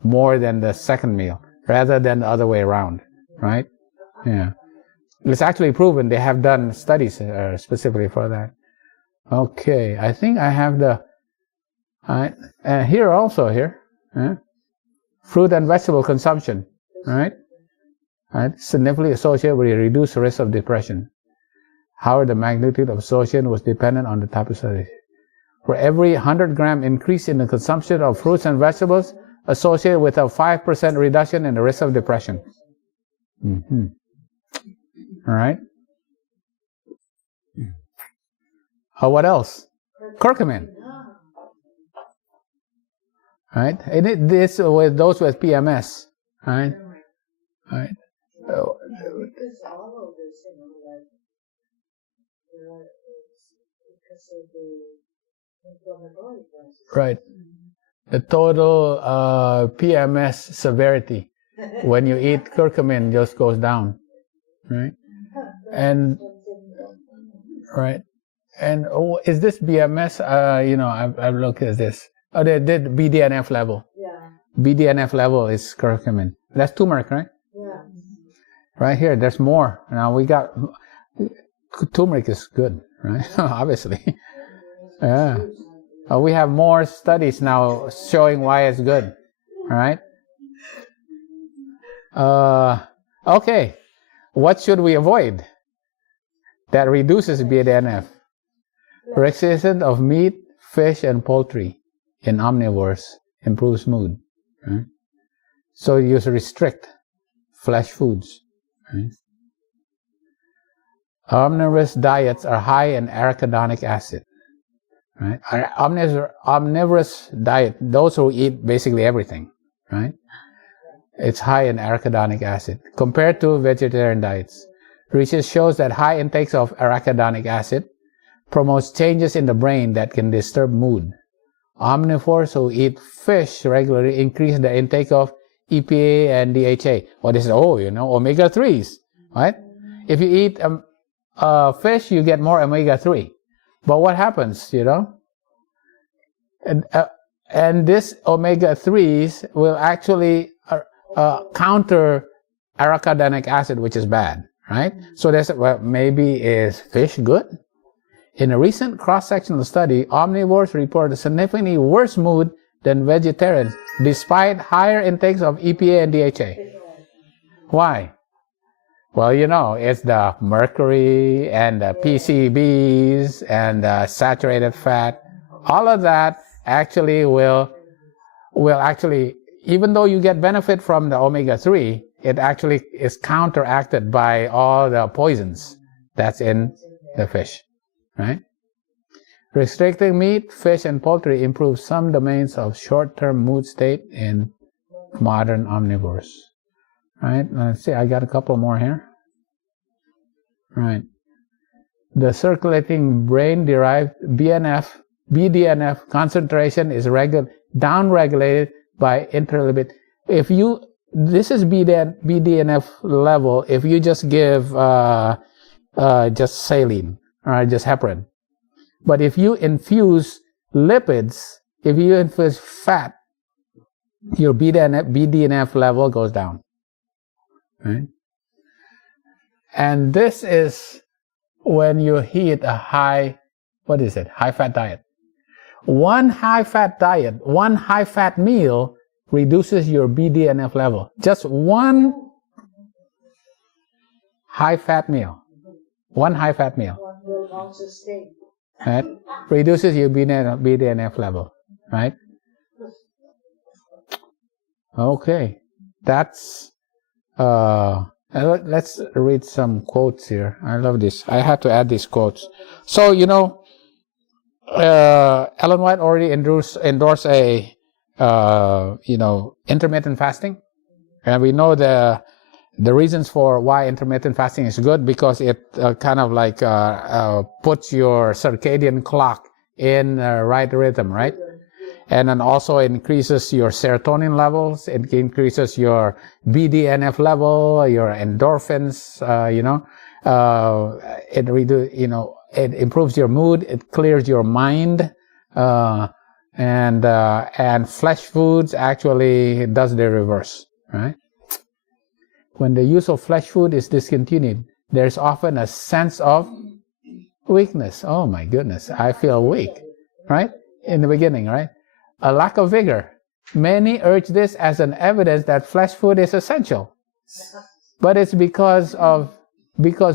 more than the second meal rather than the other way around, right? Yeah, it's actually proven. They have done studies specifically for that. Okay, I think I have here also fruit and vegetable consumption, right? Significantly associated with a reduced risk of depression. However, the magnitude of association was dependent on the type of study. For every 100-gram increase in the consumption of fruits and vegetables, associated with a 5% reduction in the risk of depression. Mm-hmm. All right. What else? Curcumin. Right? And this with those with PMS. Right? Right. Because all of this, because of the inflammatory process. Right. The total PMS severity when you eat curcumin just goes down. Right? And right. And is this BMS? I've looked at this. Oh, they did BDNF level. Yeah. BDNF level is curcumin. That's turmeric, right? Yeah. Right here, there's more. Now we got turmeric is good, right? Obviously. Yeah. We have more studies now showing why it's good. All right. Okay. What should we avoid that reduces BDNF? Restriction of meat, fish, and poultry in omnivores improves mood. Right? So you restrict flesh foods. Right? Omnivorous diets are high in arachidonic acid. Right? Omnivorous diet, those who eat basically everything, right? It's high in arachidonic acid compared to vegetarian diets. Research shows that high intakes of arachidonic acid promotes changes in the brain that can disturb mood. Omnivores who eat fish regularly increase the intake of EPA and DHA. What is omega-3s, right? If you eat fish, you get more omega-3. But what happens, And this omega-3s will actually counter arachidonic acid, which is bad, right? So maybe is fish good? In a recent cross-sectional study, omnivores reported significantly worse mood than vegetarians, despite higher intakes of EPA and DHA. Why? Well, it's the mercury and the PCBs and the saturated fat. All of that actually will actually, even though you get benefit from the omega-3, it actually is counteracted by all the poisons that's in the fish, right? Restricting meat, fish, and poultry improves some domains of short-term mood state in modern omnivores. Right? Let's see, I got a couple more here. Right. The circulating brain-derived BDNF concentration is down-regulated by interlibit. This is BDNF level if you just give just saline or just heparin. But if you infuse lipids, if you infuse fat, your BDNF level goes down. Right? And this is when you eat a high-fat diet. One high-fat meal reduces your BDNF level. Just one high-fat meal. One high-fat meal. Right? Reduces your BDNF level. Right? Okay. That's let's read some quotes here. I love this. I had to add these quotes. So, Ellen White already endorsed a intermittent fasting, and we know the reasons for why intermittent fasting is good, because it kind of like puts your circadian clock in the right rhythm, right? And then also increases your serotonin levels. It increases your BDNF level, your endorphins. It improves your mood. It clears your mind. And flesh foods actually does the reverse, right? When the use of flesh food is discontinued, there's often a sense of weakness. Oh my goodness, I feel weak, right? In the beginning, right? A lack of vigor. Many urge this as an evidence that flesh food is essential. But it's because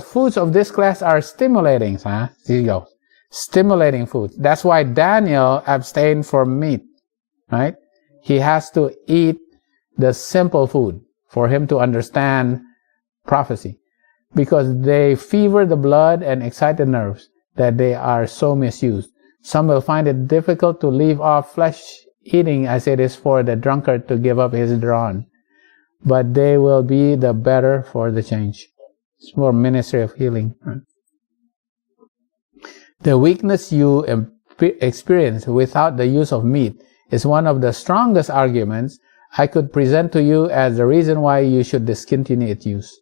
foods of this class are stimulating. Here you go. Stimulating food. That's why Daniel abstained from meat, right? He has to eat the simple food for him to understand prophecy, because they fever the blood and excite the nerves that they are so misused. Some will find it difficult to leave off flesh eating as it is for the drunkard to give up his drawn, but they will be the better for the change. It's more ministry of healing. Right? The weakness you experience without the use of meat is one of the strongest arguments I could present to you as the reason why you should discontinue its use.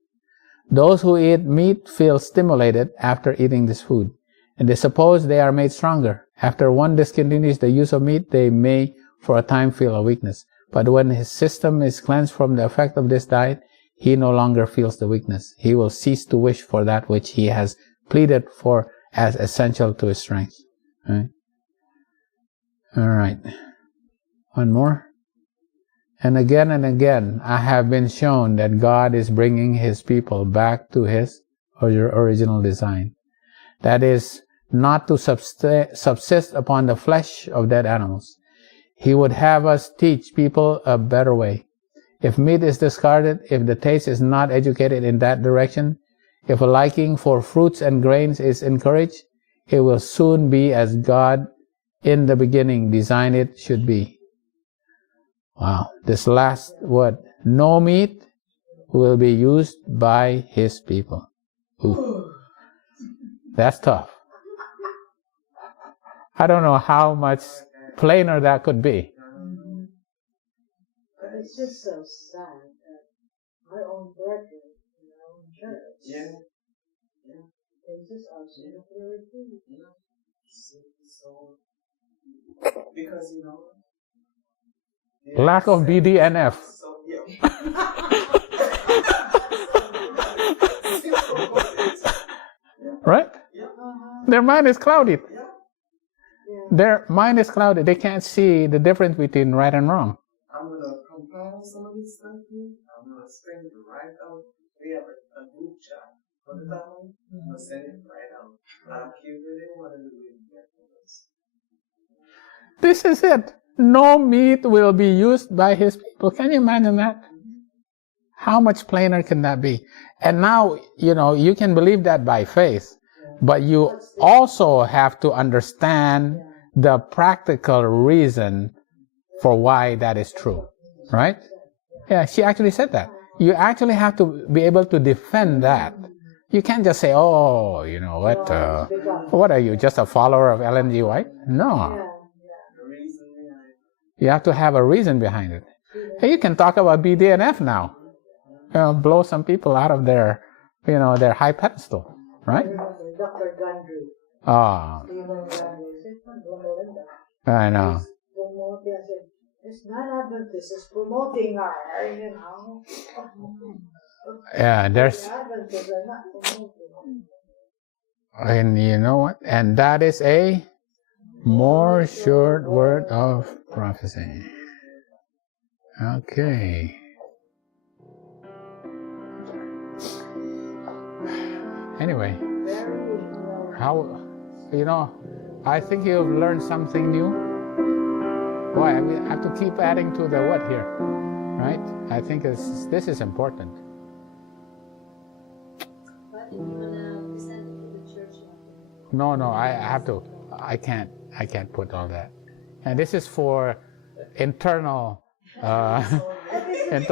Those who eat meat feel stimulated after eating this food, and they suppose they are made stronger. After one discontinues the use of meat, they may for a time feel a weakness. But when his system is cleansed from the effect of this diet, he no longer feels the weakness. He will cease to wish for that which he has pleaded for as essential to his strength. Right? All right. One more. And again, I have been shown that God is bringing his people back to his original design. That is, not to subsist upon the flesh of dead animals. He would have us teach people a better way. If meat is discarded, if the taste is not educated in that direction, if a liking for fruits and grains is encouraged, it will soon be as God in the beginning designed it should be. Wow, this last word, no meat will be used by his people. Ooh, that's tough. I don't know how much plainer that could be. But it's just so sad that our own brethren in our own church, they just are so very food. Because Lack of BDNF. Right? Their mind is clouded. Their mind is clouded. They can't see the difference between right and wrong. I'm going to compile some of this stuff here. I'm going to send it right out. We have a group chat. Put it down. I'm going to send it right out. I'll keep it in what it is. This is it. No meat will be used by his people. Can you imagine that? How much plainer can that be? And now, you can believe that by faith, but you also have to understand the practical reason for why that is true, right? Yeah, she actually said that. You actually have to be able to defend that. You can't just say, oh, what are you, just a follower of Ellen G. White? No. You have to have a reason behind it. Hey, you can talk about BDNF now. Blow some people out of their high pedestal, right? Dr. Gundry. Ah, I know. It's not Adventist, it's promoting her, Yeah, there's, Adventists are not promoting. and you know what? And that is a more sure word of prophecy. Okay. Anyway, how, I think you've learned something new. Boy, I have to keep adding to the what here, right? I think this is important. But if you want to present it to the church, No, I can't put all that. And this is for internal, internal